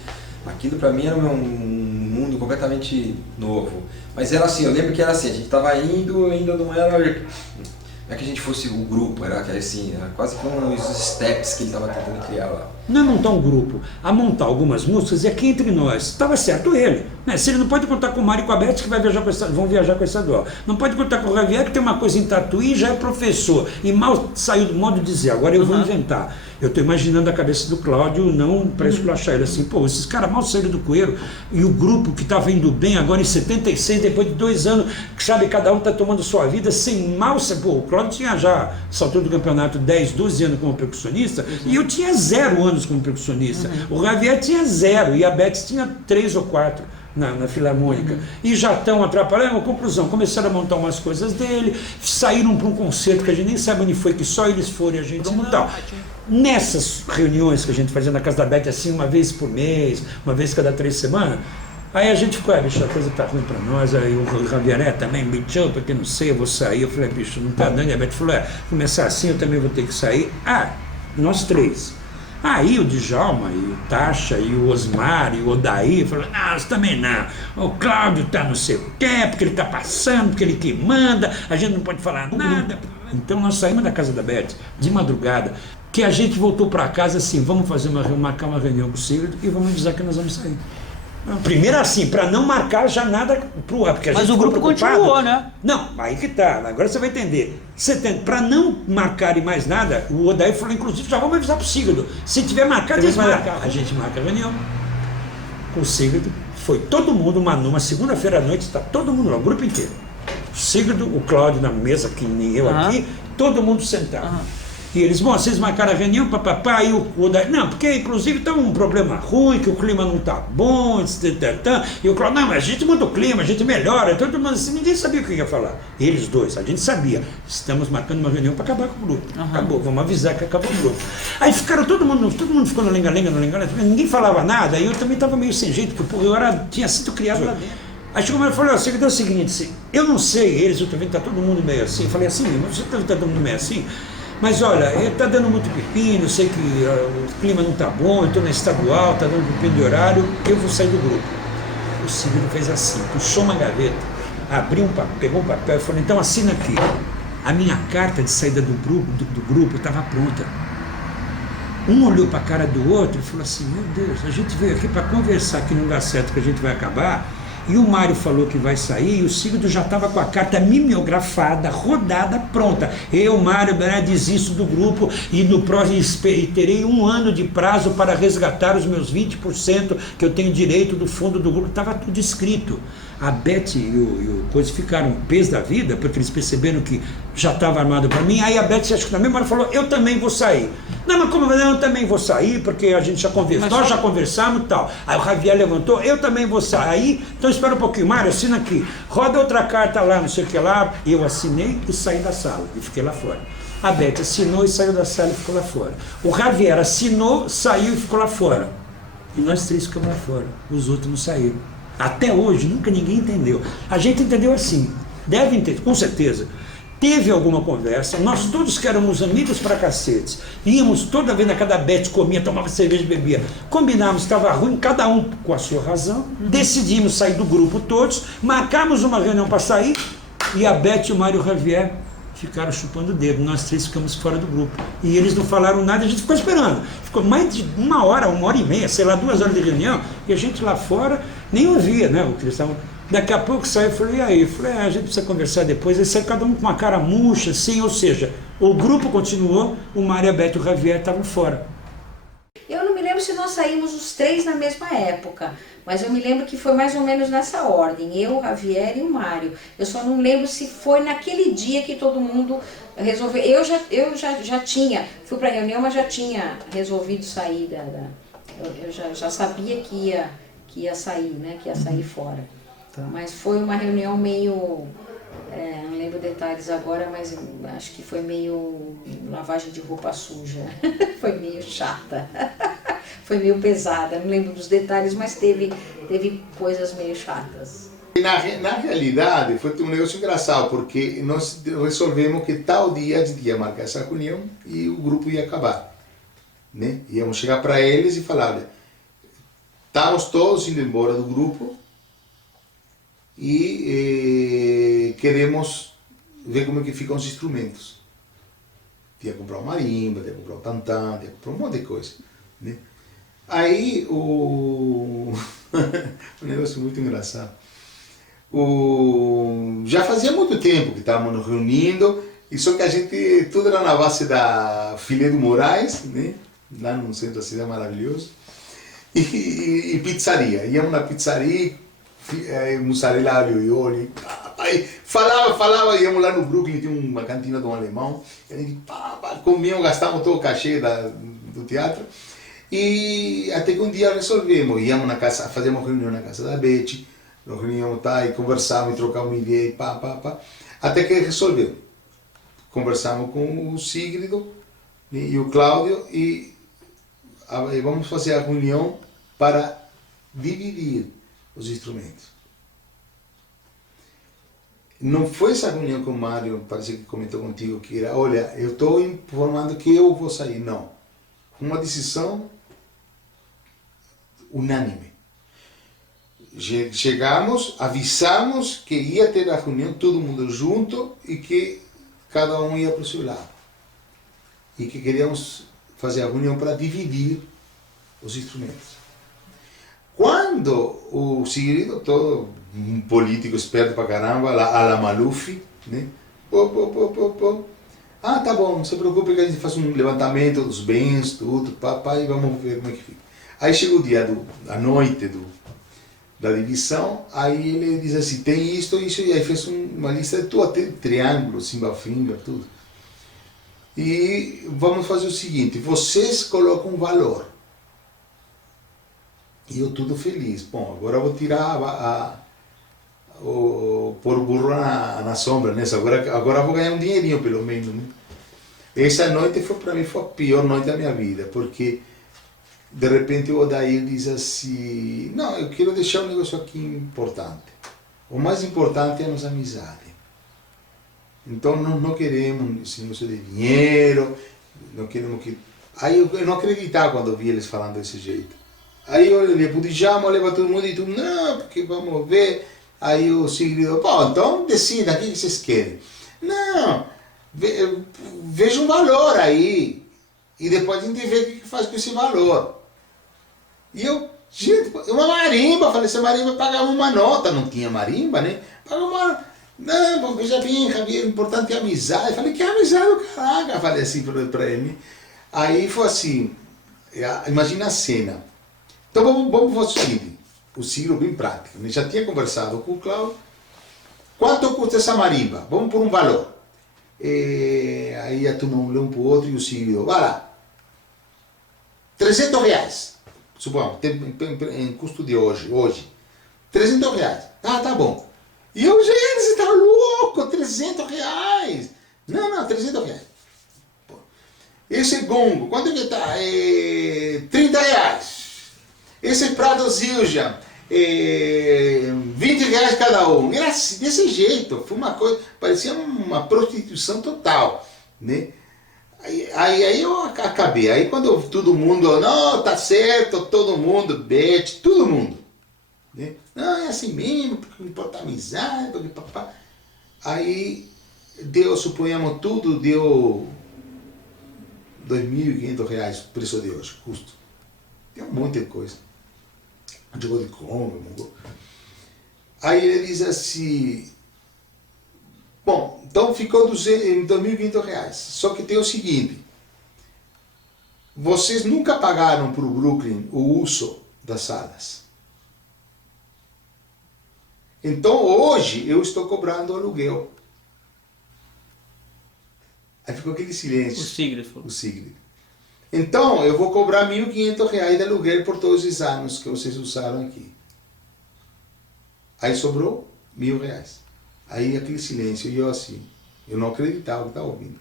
Aquilo pra mim era um mundo completamente novo. Mas era assim, eu lembro que era assim, a gente tava indo, ainda não era... Não é que a gente fosse o grupo, era assim, era quase como os steps que ele estava tentando criar lá. Não é montar um grupo, a montar algumas músicas e aqui entre nós. Estava certo ele. Né? Se ele não pode contar com o Mário e com a Beth, que vai viajar vão viajar com essa estadual. Não pode contar com o Javier, que tem uma coisa em Tatuí e já é professor. E mal saiu do modo de dizer, agora eu vou inventar. Eu estou imaginando a cabeça do Cláudio, não para esculachar ele assim, pô, esses caras mal saíram do coeiro, e o grupo que estava indo bem agora em 76, depois de 2 anos, que sabe, cada um está tomando sua vida sem mal, pô, o Cláudio tinha já, saltou do campeonato 10, 12 anos como percussionista, e eu tinha 0 anos como percussionista, o Javier tinha 0, e a Beth tinha 3 ou 4. Na Filarmônica, e já estão atrapalhando. Conclusão, começaram a montar umas coisas dele, saíram para um concerto que a gente nem sabe onde foi, que só eles foram e a gente não tal. Nessas reuniões que a gente fazia na casa da Beth, assim, uma vez por mês, uma vez cada 3 semanas, aí a gente ficou, bicho, a coisa tá ruim para nós, aí o Javier também me chamou, porque não sei, eu vou sair. Eu falei, bicho, não tá dando, e a Beth falou, começar assim, eu também vou ter que sair. Nós 3. Aí o Djalma, e o Tasha, e o Osmar, e o Odair falaram, não, isso também não. O Cláudio tá não sei o quê, porque ele tá passando, porque ele que manda, a gente não pode falar nada. Então nós saímos da casa da Beth, de madrugada, que a gente voltou para casa assim, vamos marcar uma reunião com o Sigurd e vamos avisar que nós vamos sair. Primeiro assim, para não marcar já nada pro ar, porque a Mas gente o grupo continuou, né? Não, aí que tá, agora você vai entender. Para não marcar e mais nada, o Odair falou, inclusive, já vamos avisar pro Sigurd. Se tiver marcado, eles marcam. A gente marca a reunião com o Sigurd, foi todo mundo, numa segunda-feira à noite, está todo mundo lá, o grupo inteiro. O Sigurd, o Cláudio na mesa, que nem eu aqui, todo mundo sentado. E eles, vocês marcaram a reunião, papapá, e o Odair, não, porque inclusive está um problema ruim, que o clima não está bom, e o Cláudio, não, mas a gente muda o clima, a gente melhora, todo mundo assim, ninguém sabia o que ia falar. Eles dois, a gente sabia, estamos marcando uma reunião para acabar com o grupo. Acabou, vamos avisar que acabou o grupo. Aí ficaram todo mundo ficou no lenga-lenga, ninguém falava nada, e eu também estava meio sem jeito, porque eu tinha sido criado lá dentro. Aí chegou e falou, você que deu o seguinte, eu não sei, eu também está todo mundo meio assim, eu falei assim, mas você está todo mundo meio assim? Mas olha, está dando muito pepino, eu sei que o clima não está bom, eu estou na estadual, está dando pepino de horário, eu vou sair do grupo. O Sigurd fez assim, puxou uma gaveta, abriu um papel, pegou um papel e falou, então assina aqui. A minha carta de saída do grupo estava pronta. Um olhou para a cara do outro e falou assim, meu Deus, a gente veio aqui para conversar que não dá certo, que a gente vai acabar. E o Mário falou que vai sair, e o Sigurd já estava com a carta mimeografada, rodada, pronta. Eu, Mário, desisto do grupo e no próximo terei 1 ano de prazo para resgatar os meus 20% que eu tenho direito do fundo do grupo. Estava tudo escrito. A Beth e o Coisa ficaram pés da vida, porque eles perceberam que já estava armado para mim. Aí a Beth, acho que na mesma hora, falou, eu também vou sair. Não, mas como eu também vou sair, porque a gente já conversou, nós já conversamos e tal. Aí o Javier levantou, eu também vou sair. Então espera um pouquinho, Mário, assina aqui. Roda outra carta lá, não sei o que lá. Eu assinei e saí da sala, e fiquei lá fora. A Beth assinou e saiu da sala e ficou lá fora. O Javier assinou, saiu e ficou lá fora. E nós 3 ficamos lá fora, os outros não saíram. Até hoje, nunca ninguém entendeu. A gente entendeu assim, devem ter, com certeza. Teve alguma conversa, nós todos que éramos amigos pra cacetes, íamos toda vez na casa da Beth, comia, tomava cerveja e bebia. Combinávamos, estava ruim, cada um com a sua razão, decidimos sair do grupo todos, marcamos uma reunião para sair, e a Beth, o Mário e o Javier ficaram chupando o dedo. Nós 3 ficamos fora do grupo. E eles não falaram nada, a gente ficou esperando. Ficou mais de 1 hora, 1h30, sei lá, 2 horas de reunião, e a gente lá fora nem ouvia, né, o que eles estavam... Daqui a pouco saiu e falou, e aí? Eu falei, a gente precisa conversar depois. Aí saiu cada um com uma cara murcha, assim, ou seja, o grupo continuou, o Mário, a Beth e o Javier estavam fora. Eu não me lembro se nós saímos os 3 na mesma época, mas eu me lembro que foi mais ou menos nessa ordem, eu, o Javier e o Mário. Eu só não lembro se foi naquele dia que todo mundo resolveu. Eu já tinha, fui para a reunião, mas já tinha resolvido sair eu já sabia que ia sair, né, que ia sair fora. Tá. Mas foi uma reunião meio, não lembro detalhes agora, mas acho que foi meio lavagem de roupa suja. Foi meio chata. Foi meio pesada, não lembro dos detalhes, mas teve coisas meio chatas. Na realidade, foi um negócio engraçado, porque nós resolvemos que tal dia a gente ia marcar essa reunião e o grupo ia acabar. Né? Íamos chegar para eles e falar, olha, estamos todos indo embora do grupo e queremos ver como é que ficam os instrumentos. Tinha que comprar um marimba, tinha que comprar um tantã, tinha que comprar um monte de coisa. Né? Aí um negócio muito engraçado. Já fazia muito tempo que estávamos nos reunindo, e só que a gente, tudo era na base da Filé do Moraes, né? Lá no centro da cidade maravilhoso, e pizzaria. Íamos na pizzaria, mussarela, alho e óleo, falava, íamos lá no Brooklyn, tinha uma cantina de um alemão, e a gente comíamos, gastávamos todo o cachê do teatro. E até que um dia resolvemos, íamos na casa, fazíamos reunião na casa da Beth, nos reuníamos e conversávamos e trocávamos ideia, até que resolvemos. Conversamos com o Sigrido e o Cláudio e vamos fazer a reunião para dividir os instrumentos. Não foi essa reunião com o Mário, parece que comentou contigo, que era, olha, eu estou informando que eu vou sair. Não. Uma decisão unânime. Chegamos, avisamos que ia ter a reunião, todo mundo junto, e que cada um ia para o seu lado. E que queríamos fazer a reunião para dividir os instrumentos. Quando o Sigrido, todo um político esperto pra caramba, a la Maluf, né? Ah, tá bom, não se preocupe que a gente faz um levantamento dos bens, tudo, e vamos ver como é que fica. Aí chega o dia, a noite da divisão, aí ele diz assim, tem isto, isso, e aí fez uma lista de tudo, até triângulo, simba-finga, tudo. E vamos fazer o seguinte, vocês colocam um valor. E eu tudo feliz. Bom, agora eu vou tirar pôr o burro na sombra, né? Agora eu vou ganhar um dinheirinho, pelo menos, né? Essa noite para mim foi a pior noite da minha vida, porque de repente o Odair diz assim, não, eu quero deixar um negócio aqui importante. O mais importante é a nossa amizade. Então não queremos esse negócio de dinheiro, não queremos que... Aí eu não acreditava quando eu vi eles falando desse jeito. Aí eu olhei pro Djalma, olhei para todo mundo e tudo, não, porque vamos ver. Aí o Sigrido, pô, então decida, o que vocês querem? Não, veja um valor aí, e depois a gente vê o que faz com esse valor. E eu, gente, uma marimba, falei, essa marimba pagava uma nota, não tinha marimba, né? Pagava uma... Não, veja bem, Javier, o importante é a amizade. Falei, que amizade do caraca, falei assim para ele. Aí foi assim, imagina a cena. Então vamos fazer o seguinte, o Ciro bem prático, ele já tinha conversado com o Cláudio, quanto custa essa marimba? Vamos por um valor. Aí a turma olhou um para o outro e o Ciro, vai lá, R$300, supomos, em custo de hoje, R$300, tá bom. E eu, gente, você tá louco, R$300, não, R$300. Esse gongo, quanto que tá? R$30. Esse prato Zildjian, R$20 cada um. Era desse jeito, foi uma coisa, parecia uma prostituição total, né? Aí eu acabei. Aí quando todo mundo, não, tá certo, todo mundo, Beth, todo mundo, né? Não, é assim mesmo, porque não importa a amizade, porque papá. Aí deu, suponhamos, tudo deu R$2.500 o preço de hoje, custo. Deu muita coisa. Jogou de Congo. Aí ele diz assim, bom, então ficou R$2.500. Só que tem o seguinte, vocês nunca pagaram para o Brooklyn o uso das salas. Então hoje eu estou cobrando aluguel. Aí ficou aquele silêncio. O Sigrid. Então eu vou cobrar R$1.500 de aluguel por todos os anos que vocês usaram aqui. Aí sobrou R$1.000. Aí aquele silêncio, e eu assim, eu não acreditava que estava ouvindo.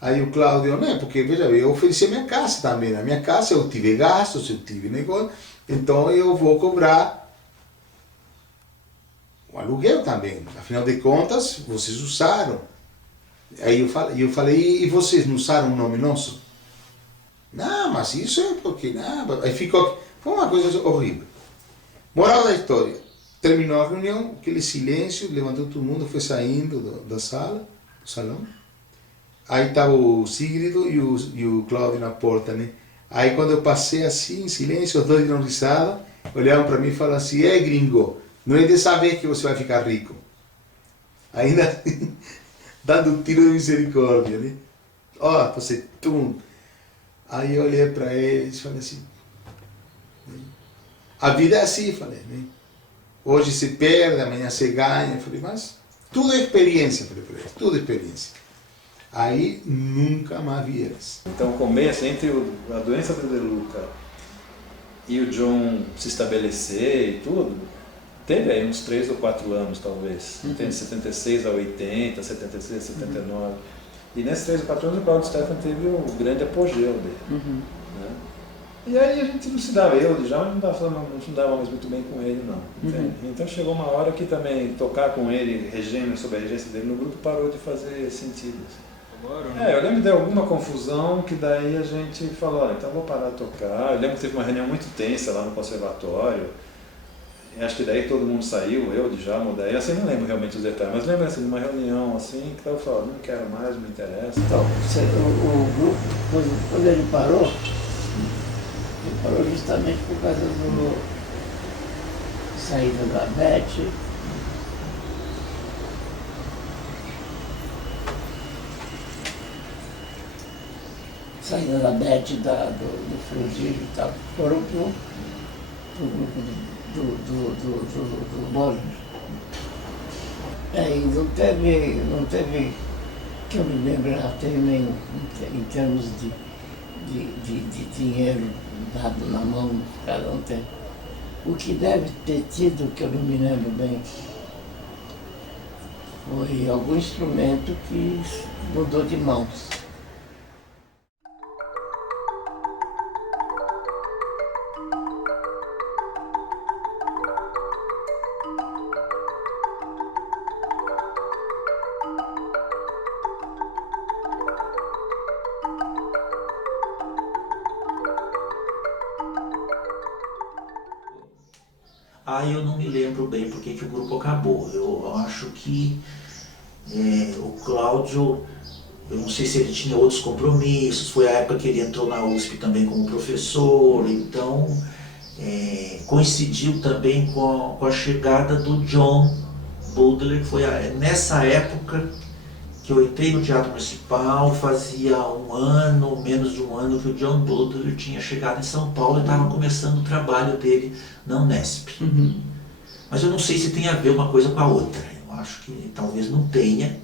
Aí o Cláudio, né, porque veja, eu ofereci minha casa também. Na minha casa eu tive gastos, eu tive negócio, então eu vou cobrar o aluguel também. Afinal de contas, vocês usaram. Aí eu falei, e vocês não usaram o nome nosso? Não, mas isso é porque... Não. Aí ficou... Foi uma coisa horrível. Moral da história. Terminou a reunião, aquele silêncio, levantou todo mundo, foi saindo da sala, do salão. Aí estava o Sigrid e o Cláudio na porta, né? Aí quando eu passei assim, em silêncio, os dois deram risada, olharam para mim e falaram assim, gringo, não é dessa vez que você vai ficar rico. Ainda dando um tiro de misericórdia, né? Ó, você, tum. Aí eu olhei para eles e falei assim, a vida é assim, falei, né? Hoje se perde, amanhã se ganha. Eu falei, mas tudo é experiência, falei para eles, tudo é experiência. Aí nunca mais vi eles. Então o começo, entre a doença do De Luca e o John se estabelecer e tudo, teve aí uns 3 ou 4 anos talvez. Tem de 76 a 80, 76 a 79. E nesses 3 ou 4 anos o Claudio Stefan teve o grande apogeu dele. Né? E aí a gente não se dava, eu já não dava mais muito bem com ele não. Então chegou uma hora que também tocar com ele, sob a regência dele no grupo, parou de fazer sentido. Eu lembro de alguma confusão que daí a gente falou, então vou parar de tocar. Eu lembro que teve uma reunião muito tensa lá no conservatório. Acho que daí todo mundo saiu, eu, Djalma, daí, assim, não lembro realmente os detalhes, mas lembro assim, de uma reunião assim, que eu falei, não quero mais, não me interessa. Então, o grupo, quando ele parou justamente por causa do saída da Beth. Saída da Beth, do Frudilho e tal, foram pro grupo do Bollinger. E não teve, que eu me lembro, até nem em termos de dinheiro dado na mão de cada um tem. O que deve ter tido, que eu não me lembro bem, foi algum instrumento que mudou de mãos. Eu não me lembro bem porque que o grupo acabou. Eu acho que o Cláudio, eu não sei se ele tinha outros compromissos, foi a época que ele entrou na USP também como professor, então coincidiu também com a chegada do John Boudler. Foi nessa época que eu entrei no Teatro Municipal, fazia menos de um ano que o John Boudler tinha chegado em São Paulo e estava começando o trabalho dele na Unesp. Mas eu não sei se tem a ver uma coisa com a outra. Eu acho que talvez não tenha.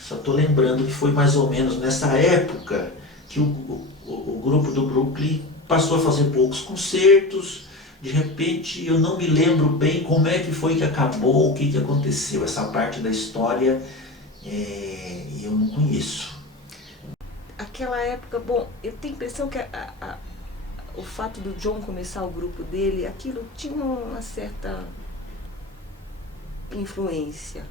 Só estou lembrando que foi mais ou menos nessa época que o grupo do Brooklyn passou a fazer poucos concertos. De repente, eu não me lembro bem como é que foi que acabou, o que aconteceu. Essa parte da história eu não conheço. Aquela época, bom, eu tenho a impressão que o fato do John começar o grupo dele, aquilo tinha uma certa influência.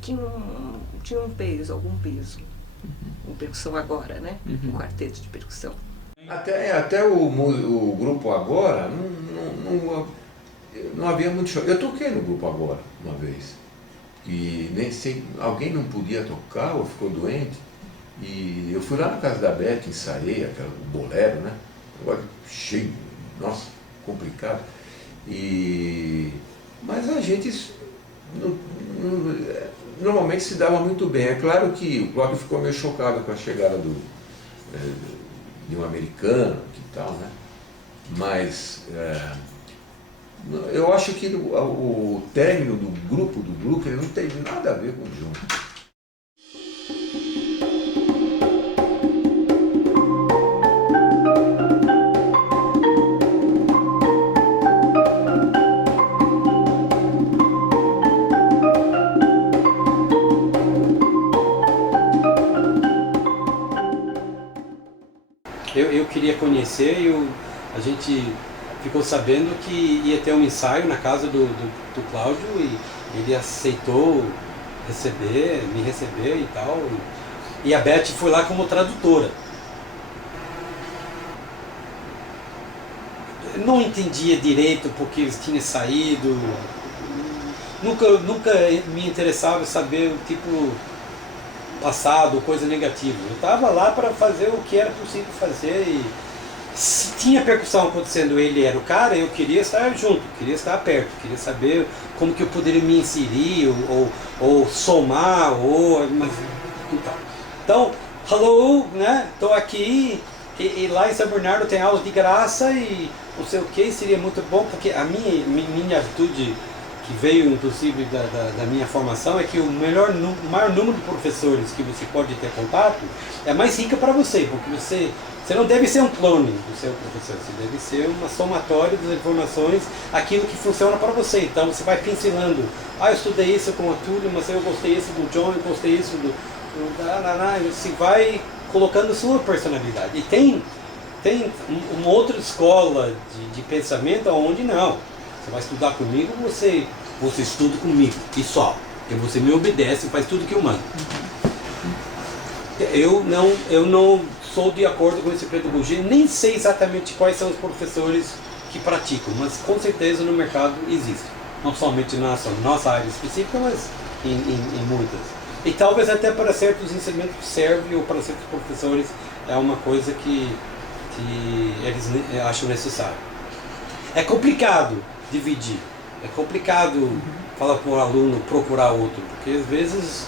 Tinha um peso, algum peso. Em percussão agora, né? Um quarteto de percussão. Até o grupo agora, não havia muito show. Eu toquei no grupo agora, uma vez, e nem sei, alguém não podia tocar ou ficou doente, e eu fui lá na casa da Beth, ensaiei o bolero, né? Agora cheio, nossa, complicado. Mas a gente normalmente se dava muito bem. É claro que o Cláudio ficou meio chocado com a chegada de um americano e tal, né? Mas eu acho que o término do grupo do Brooklyn não tem nada a ver com o John. Eu queria conhecer e a gente ficou sabendo que ia ter um ensaio na casa do Cláudio e ele aceitou me receber e tal. E a Beth foi lá como tradutora. Eu não entendia direito porque eles tinham saído. Nunca me interessava saber o tipo passado, coisa negativa. Eu estava lá para fazer o que era possível fazer e se tinha percussão acontecendo, ele era o cara, eu queria estar junto, queria estar perto, queria saber como que eu poderia me inserir ou somar, então, hello, né? Estou aqui e lá em São Bernardo tem aula de graça e não sei o que, seria muito bom, porque a minha atitude que veio inclusive da minha formação é que o maior número de professores que você pode ter contato é mais rica para você, porque você não deve ser um clone do seu professor, você deve ser uma somatória das informações, aquilo que funciona para você. Então você vai pincelando, eu estudei isso com a Túlio, mas eu gostei isso do John, eu gostei isso você vai colocando sua personalidade. E tem uma outra escola de pensamento onde não. Você vai estudar comigo, você estuda comigo, e só. E você me obedece e faz tudo que eu mando. Eu não sou de acordo com essa pedagogia, nem sei exatamente quais são os professores que praticam, mas com certeza no mercado existe. Não somente na nossa área específica, mas em muitas. E talvez até para certos ensinamentos serve, ou para certos professores é uma coisa que eles acham necessário. É complicado dividir. É complicado falar para o aluno procurar outro, porque às vezes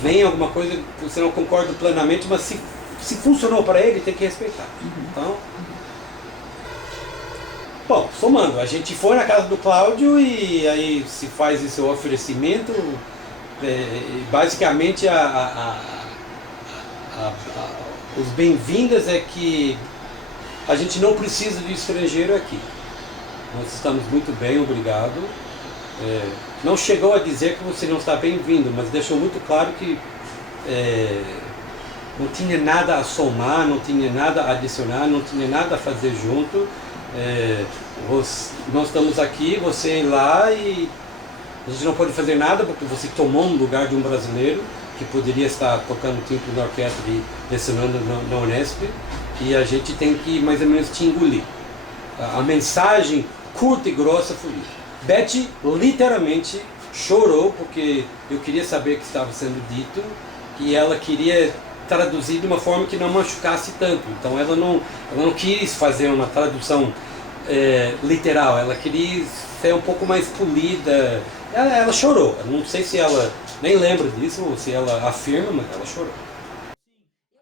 vem alguma coisa que você não concorda plenamente, mas se funcionou para ele, tem que respeitar. Então, bom, somando, a gente foi na casa do Cláudio e aí se faz esse oferecimento, basicamente os bem-vindas é que a gente não precisa de estrangeiro aqui. Nós estamos muito bem, obrigado. Não chegou a dizer que você não está bem-vindo, mas deixou muito claro que não tinha nada a somar, não tinha nada a adicionar, não tinha nada a fazer junto. Nós estamos aqui, você ir lá e a gente não pode fazer nada porque você tomou um lugar de um brasileiro que poderia estar tocando timbre na orquestra e lecionando na Unesp, e a gente tem que mais ou menos te engolir. A mensagem curta e grossa foi isso. Beth literalmente chorou porque eu queria saber o que estava sendo dito e ela queria traduzir de uma forma que não machucasse tanto. Então ela não quis fazer uma tradução literal, ela queria ser um pouco mais polida. Ela chorou. Eu não sei se ela nem lembra disso ou se ela afirma, mas ela chorou.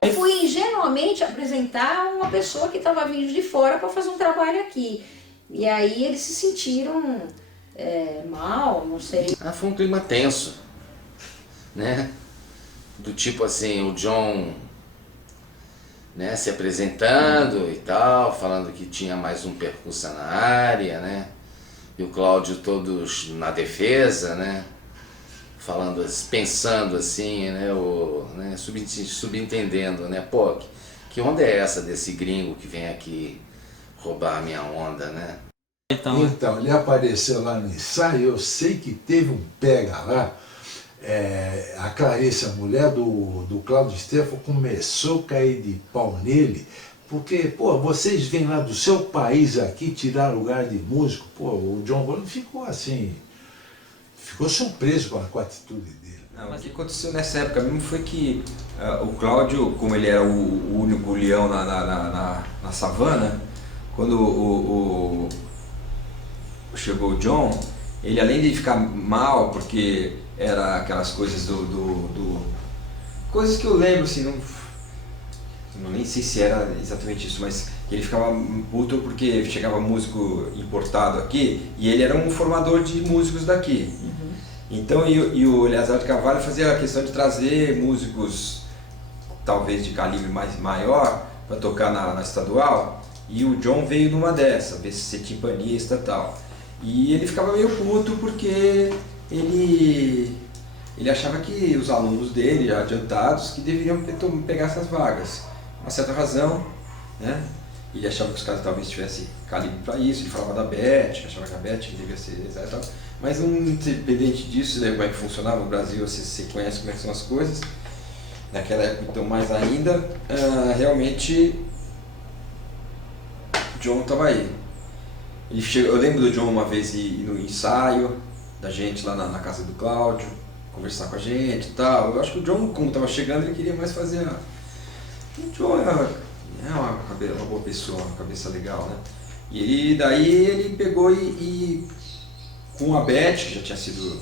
Eu fui ingenuamente apresentar uma pessoa que estava vindo de fora para fazer um trabalho aqui. E aí eles se sentiram mal, não sei. Foi um clima tenso, né? Do tipo assim, o John, né, se apresentando e tal, falando que tinha mais um percussa na área, né? E o Cláudio todos na defesa, né? Falando, pensando assim, né? Subentendendo, né? Pô, que onda é essa desse gringo que vem aqui roubar a minha onda, né? Então, ele apareceu lá no ensaio, eu sei que teve um pega lá, a Clarice, a mulher do Cláudio Steffel, começou a cair de pau nele Porque, pô, vocês vêm lá do seu país aqui tirar lugar de músico, pô, o John Bonham ficou assim, ficou surpreso com a atitude dele. Não, o que aconteceu nessa época mesmo foi que o Cláudio, como ele era o único leão na savana, quando chegou o John, ele além de ficar mal, porque era aquelas coisas coisas que eu lembro, assim, não nem sei se era exatamente isso, mas ele ficava puto porque chegava músico importado aqui e ele era um formador de músicos daqui. Então, e o Eleazar de Carvalho fazia a questão de trazer músicos, talvez de calibre maior, para tocar na estadual, e o John veio numa dessa, ver se ser timpanista e tal. E ele ficava meio puto porque ele achava que os alunos dele, já adiantados, que deveriam pegar essas vagas. Uma certa razão, né? Ele achava que os caras talvez tivessem calibre para isso, ele falava da Beth, achava que a Beth devia ser e tal. Mas independente disso, né, como é que funcionava no Brasil, você conhece como é que são as coisas. Naquela época, então, mais ainda, realmente, John estava aí. Eu lembro do John uma vez ir no ensaio da gente lá na casa do Cláudio, conversar com a gente e tal. Eu acho que o John, como estava chegando, ele queria mais fazer O John é uma boa pessoa, uma cabeça legal, né? E daí ele pegou e com a Beth, que já tinha sido,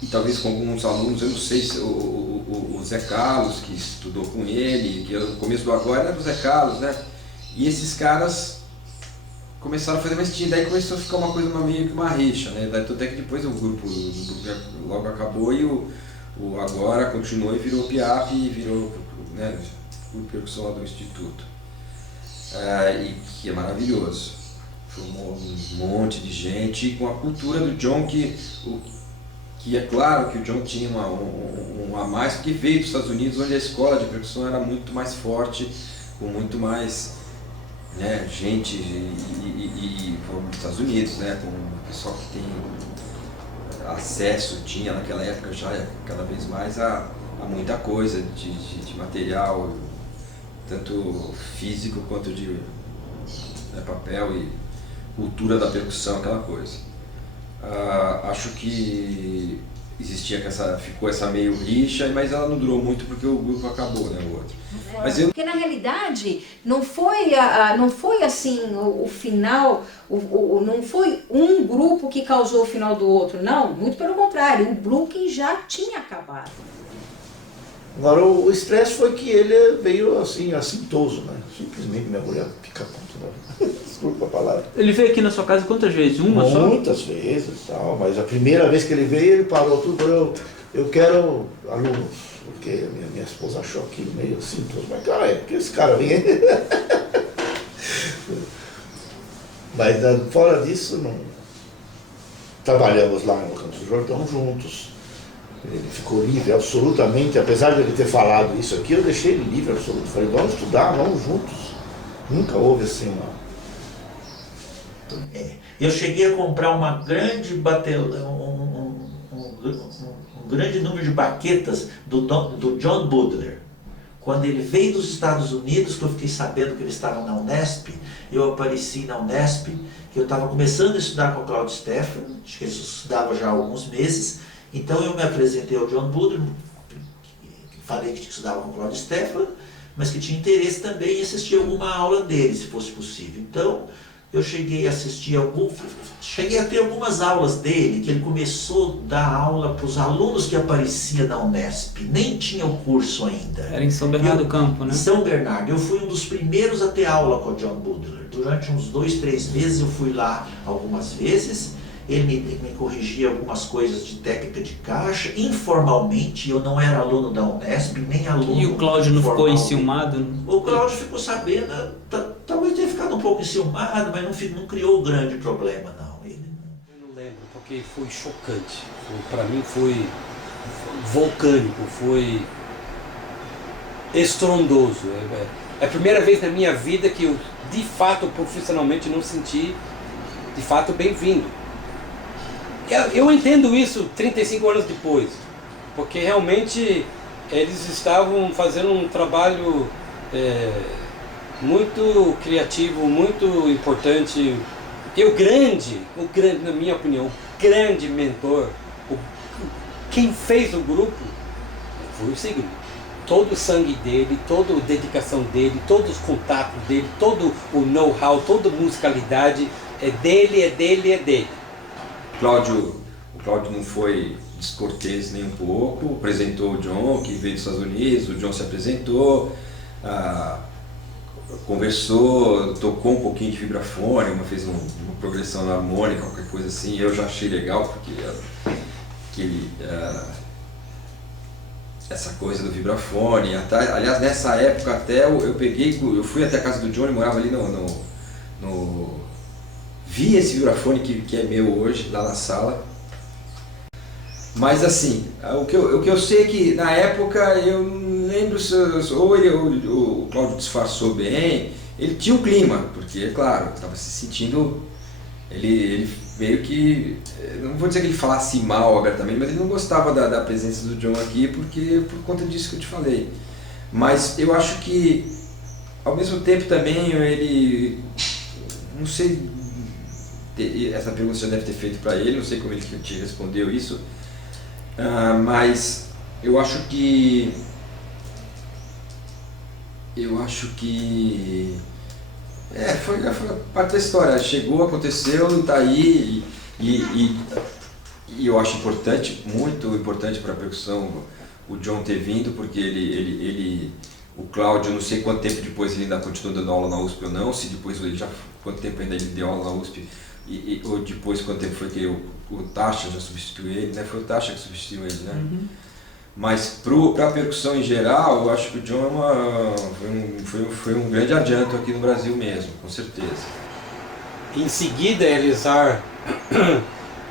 e talvez com alguns alunos, eu não sei se o Zé Carlos, que estudou com ele, que no começo do Agora era do Zé Carlos, né? E esses caras começaram a fazer mais time, daí começou a ficar uma coisa meio que uma rixa, né? Daí até que depois o grupo logo acabou e o Agora continuou e virou o PIAP e virou, né, o percussão lá do Instituto. E que é maravilhoso. Formou um monte de gente com a cultura do John, que é claro que o John tinha um a mais, porque veio dos Estados Unidos, onde a escola de percussão era muito mais forte, com muito mais, né, gente, e nos Estados Unidos, né, com o pessoal que tem acesso, tinha naquela época já cada vez mais a muita coisa de material, tanto físico quanto de papel e cultura da percussão, aquela coisa. Acho que ficou essa meio rixa, mas ela não durou muito porque o grupo acabou, né, o outro. Porque na realidade não foi assim o final, não foi um grupo que causou o final do outro, não, muito pelo contrário, o Brooklyn já tinha acabado. Agora o estresse foi que ele veio assim, assintoso, né? Simplesmente minha mulher fica puta, né? Desculpa a palavra. Ele veio aqui na sua casa quantas vezes? Uma só? Muitas vezes, tal, mas a primeira vez que ele veio, ele parou tudo, eu quero alunos, porque minha esposa achou aquilo meio assintoso, mas cara, porque esse cara vem. Mas fora disso, não. Trabalhamos lá no Campos do Jordão juntos. Ele ficou livre absolutamente, apesar de ele ter falado isso aqui, eu deixei ele livre absoluto. Falei, vamos estudar, vamos juntos. Nunca houve assim uma... Eu cheguei a comprar uma grande um grande número de baquetas do John Budler. Quando ele veio dos Estados Unidos, que eu fiquei sabendo que ele estava na Unesp, eu apareci na Unesp, que eu estava começando a estudar com o Claudio Stefan, acho que ele estudava já há alguns meses. Então eu me apresentei ao John Budler, falei que estudava com o Claudio Stefan, mas que tinha interesse também em assistir alguma aula dele, se fosse possível. Então eu cheguei a assistir cheguei a ter algumas aulas dele, que ele começou a dar aula para os alunos que apareciam na Unesp, nem tinha o curso ainda. Era em São Bernardo do Campo, né? Em São Bernardo. Eu fui um dos primeiros a ter aula com o John Budler. Durante uns 2, 3 meses eu fui lá algumas vezes. Ele me corrigia algumas coisas de técnica de caixa, informalmente. Eu não era aluno da Unesp, nem aluno. E o Cláudio não ficou enciumado? O Cláudio ficou sabendo, talvez tenha ficado um pouco enciumado, mas não criou grande problema, não. Eu não lembro, porque foi chocante. Para mim foi vulcânico, foi estrondoso. É a primeira vez na minha vida que eu, de fato, profissionalmente, não senti, de fato, bem-vindo. Eu entendo isso 35 anos depois, porque realmente eles estavam fazendo um trabalho muito criativo, muito importante. E o grande, na minha opinião, o grande mentor, quem fez o grupo foi o Sigrid. Todo o sangue dele, toda a dedicação dele, todos os contatos dele, todo o know-how, toda a musicalidade é dele. O Cláudio não foi descortês nem um pouco, apresentou o John, que veio dos Estados Unidos, o John se apresentou, conversou, tocou um pouquinho de vibrafone, fez uma progressão na harmônica, qualquer coisa assim. Eu já achei legal, porque essa coisa do vibrafone, aliás, nessa época até eu fui até a casa do John, ele morava ali vi esse vibrafone que é meu hoje, lá na sala. Mas assim, o que eu sei é que na época eu não lembro o Cláudio disfarçou bem, ele tinha um clima, porque é claro, estava se sentindo, ele meio que, não vou dizer que ele falasse mal abertamente, mas ele não gostava da presença do John aqui por conta disso que eu te falei. Mas eu acho que ao mesmo tempo também ele, não sei, essa pergunta você já deve ter feito para ele, não sei como ele te respondeu isso. Mas eu acho que foi parte da história. Chegou, aconteceu, está aí e eu acho importante, muito importante para a percussão o John ter vindo, porque o Cláudio, não sei quanto tempo depois ele ainda continuou dando aula na USP ou não, se depois quanto tempo ainda ele deu aula na USP ou depois quanto tempo foi que o Tasha já substituiu ele, né? Foi o Tasha que substituiu ele, né? Uhum. Mas para a percussão em geral, eu acho que o John foi um grande adianto aqui no Brasil mesmo, com certeza. Em seguida, Elizar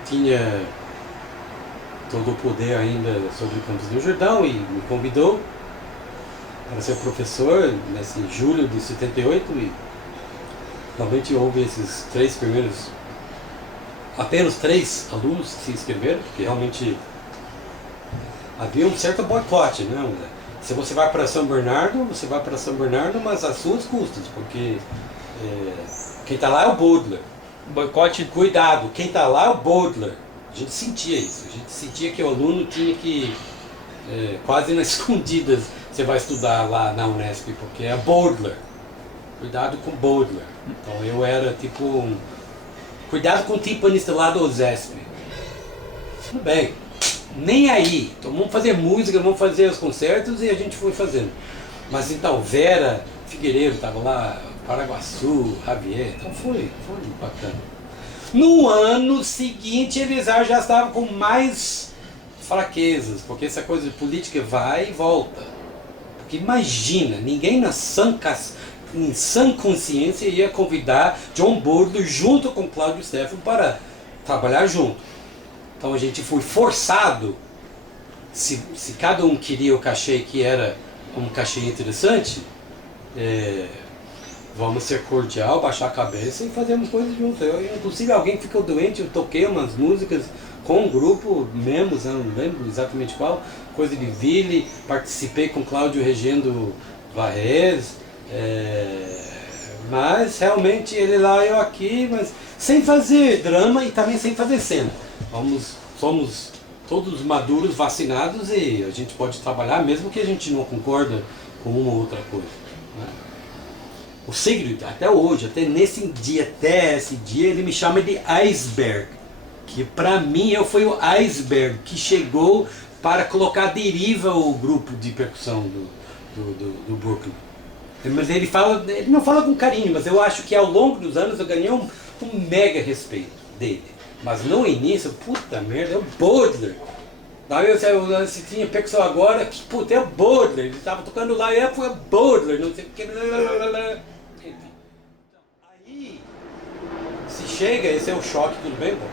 tinha todo o poder ainda sobre Campos do Jordão e me convidou para ser professor nesse julho de 78 e realmente houve esses apenas 3 alunos que se inscreveram, porque realmente havia um certo boicote, né? Se você vai para São Bernardo, mas às suas custas, porque quem está lá é o Baudelaire. Boicote? Cuidado, quem está lá é o Baudelaire. A gente sentia isso, a gente sentia que o aluno tinha que, quase nas escondidas, você vai estudar lá na Unesp, porque é Baudelaire. Cuidado com Baudelaire. Então eu era tipo cuidado com o timpanista lá do OSESP. Tudo bem, nem aí. Então vamos fazer música, vamos fazer os concertos e a gente foi fazendo. Mas então Vera Figueiredo estava lá, Paraguaçu, Javier, então foi bacana. No ano seguinte, Elizar já estava com mais fraquezas, porque essa coisa de política vai e volta. Porque imagina, ninguém em sã consciência ia convidar John Baudelaire junto com Cláudio Stefano para trabalhar junto. Então a gente foi forçado, se cada um queria o cachê que era um cachê interessante, vamos ser cordial, baixar a cabeça e fazermos coisas juntos. Inclusive alguém ficou doente, eu toquei umas músicas com um grupo, Memos, eu não lembro exatamente qual, coisa de Ville, participei com Cláudio regendo Varrez, mas realmente ele lá, eu aqui, mas sem fazer drama e também sem fazer cena. Somos todos maduros, vacinados e a gente pode trabalhar mesmo que a gente não concorda com uma ou outra coisa, né? O Sigrid, até hoje, até esse dia, ele me chama de Iceberg, que para mim foi o iceberg que chegou para colocar à deriva o grupo de percussão do Brooklyn. Mas ele não fala com carinho, mas eu acho que ao longo dos anos eu ganhei um mega respeito dele. Mas no início, puta merda, é o Baudelaire. Daí eu tinha percussão agora, que puta, é o Baudelaire. Ele estava tocando lá e foi o Baudelaire, não sei o que. Enfim. Aí, se chega, esse é o choque, tudo bem, bom.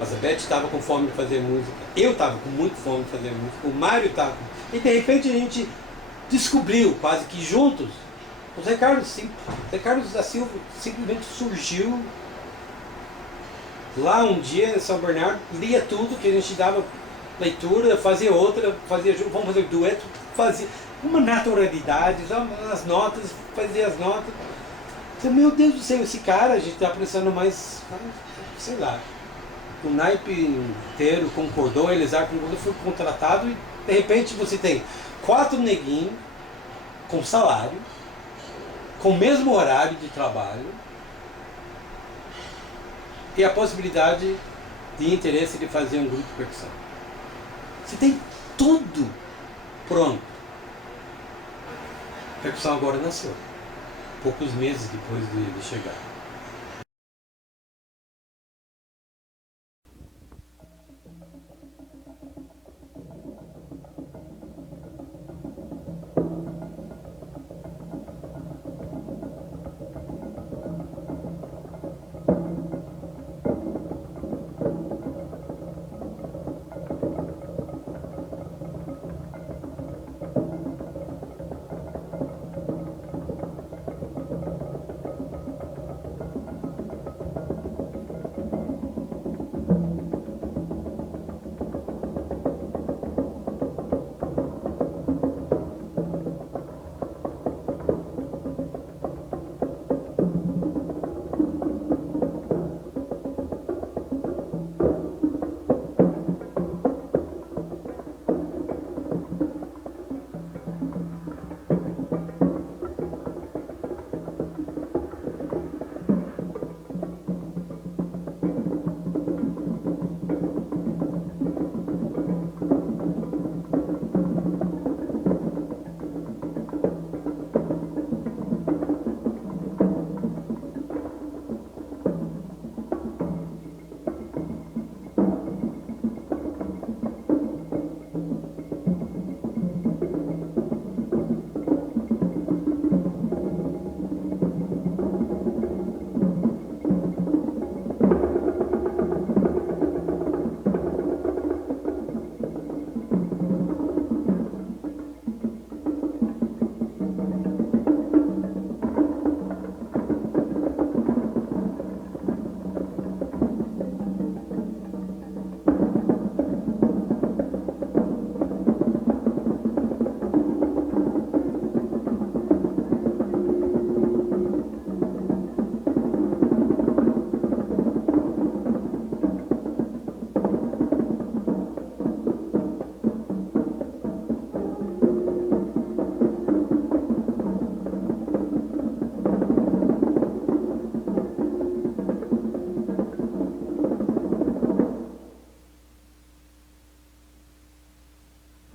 Mas a Beth estava com fome de fazer música, eu estava com muito fome de fazer música, o Mário estava. E de repente a gente descobriu, quase que juntos, o Zé Carlos da Silva simplesmente surgiu lá um dia em São Bernardo, lia tudo que a gente dava leitura, fazia outra, vamos fazer dueto, uma naturalidade, as notas, fazia as notas. Então, meu Deus do céu, esse cara, a gente está precisando mais, sei lá, o naipe inteiro concordou, Elizar concordou, foi contratado e de repente você tem 4 neguinhos com salário, com o mesmo horário de trabalho e a possibilidade de interesse de fazer um grupo de percussão. Você tem tudo pronto. A percussão agora nasceu, poucos meses depois de chegar.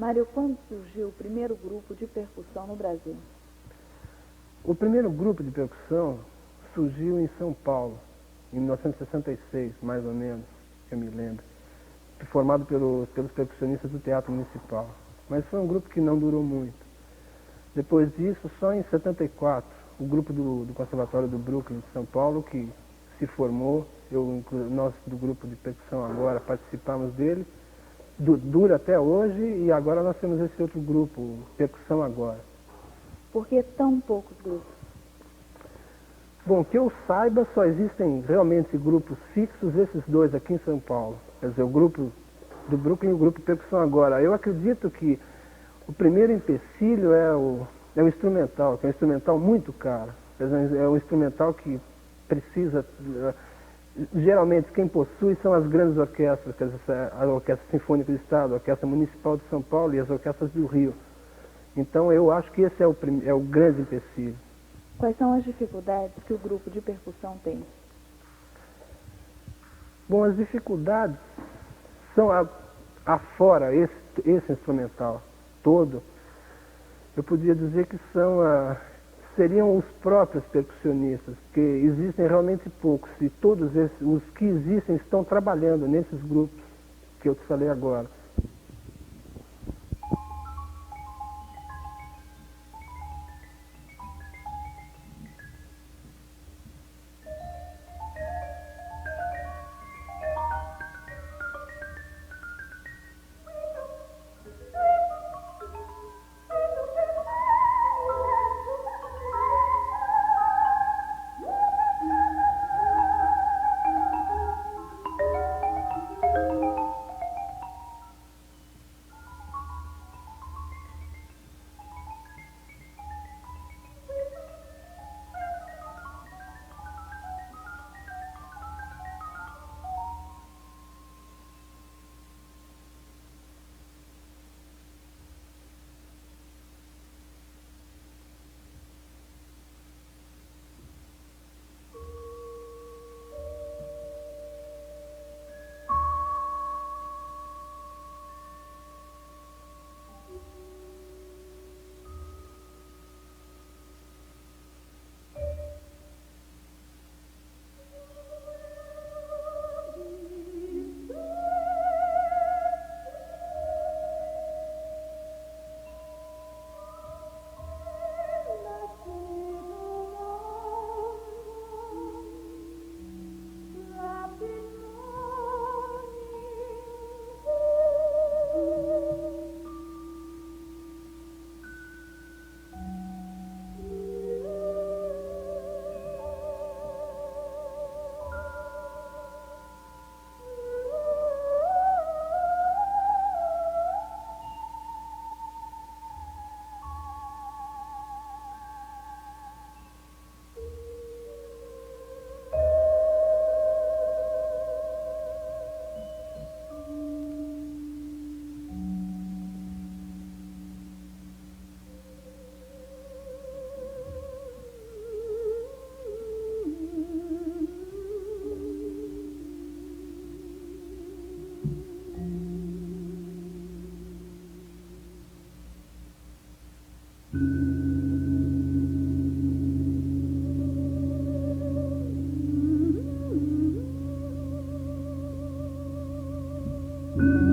Mário, quando surgiu o primeiro grupo de percussão no Brasil? O primeiro grupo de percussão surgiu em São Paulo, em 1966, mais ou menos, que eu me lembro, formado pelos percussionistas do Teatro Municipal. Mas foi um grupo que não durou muito. Depois disso, só em 74, o grupo do Conservatório do Brooklyn de São Paulo, que se formou, nós do grupo de percussão agora participamos dele, dura até hoje, e agora nós temos esse outro grupo, Percussão Agora. Por que tão poucos grupos? Bom, que eu saiba, só existem realmente grupos fixos, esses dois aqui em São Paulo. Quer dizer, o grupo do Brooklyn e o grupo Percussão Agora. Eu acredito que o primeiro empecilho é o instrumental, que é um instrumental muito caro. Quer dizer, é um instrumental que precisa... Geralmente quem possui são as grandes orquestras, quer dizer, a Orquestra Sinfônica do Estado, a Orquestra Municipal de São Paulo e as orquestras do Rio. Então eu acho que esse é o grande empecilho. Quais são as dificuldades que o grupo de percussão tem? Bom, as dificuldades são afora esse instrumental todo. Eu podia dizer que seriam os próprios percussionistas, porque existem realmente poucos, e todos os que existem estão trabalhando nesses grupos que eu te falei agora. Música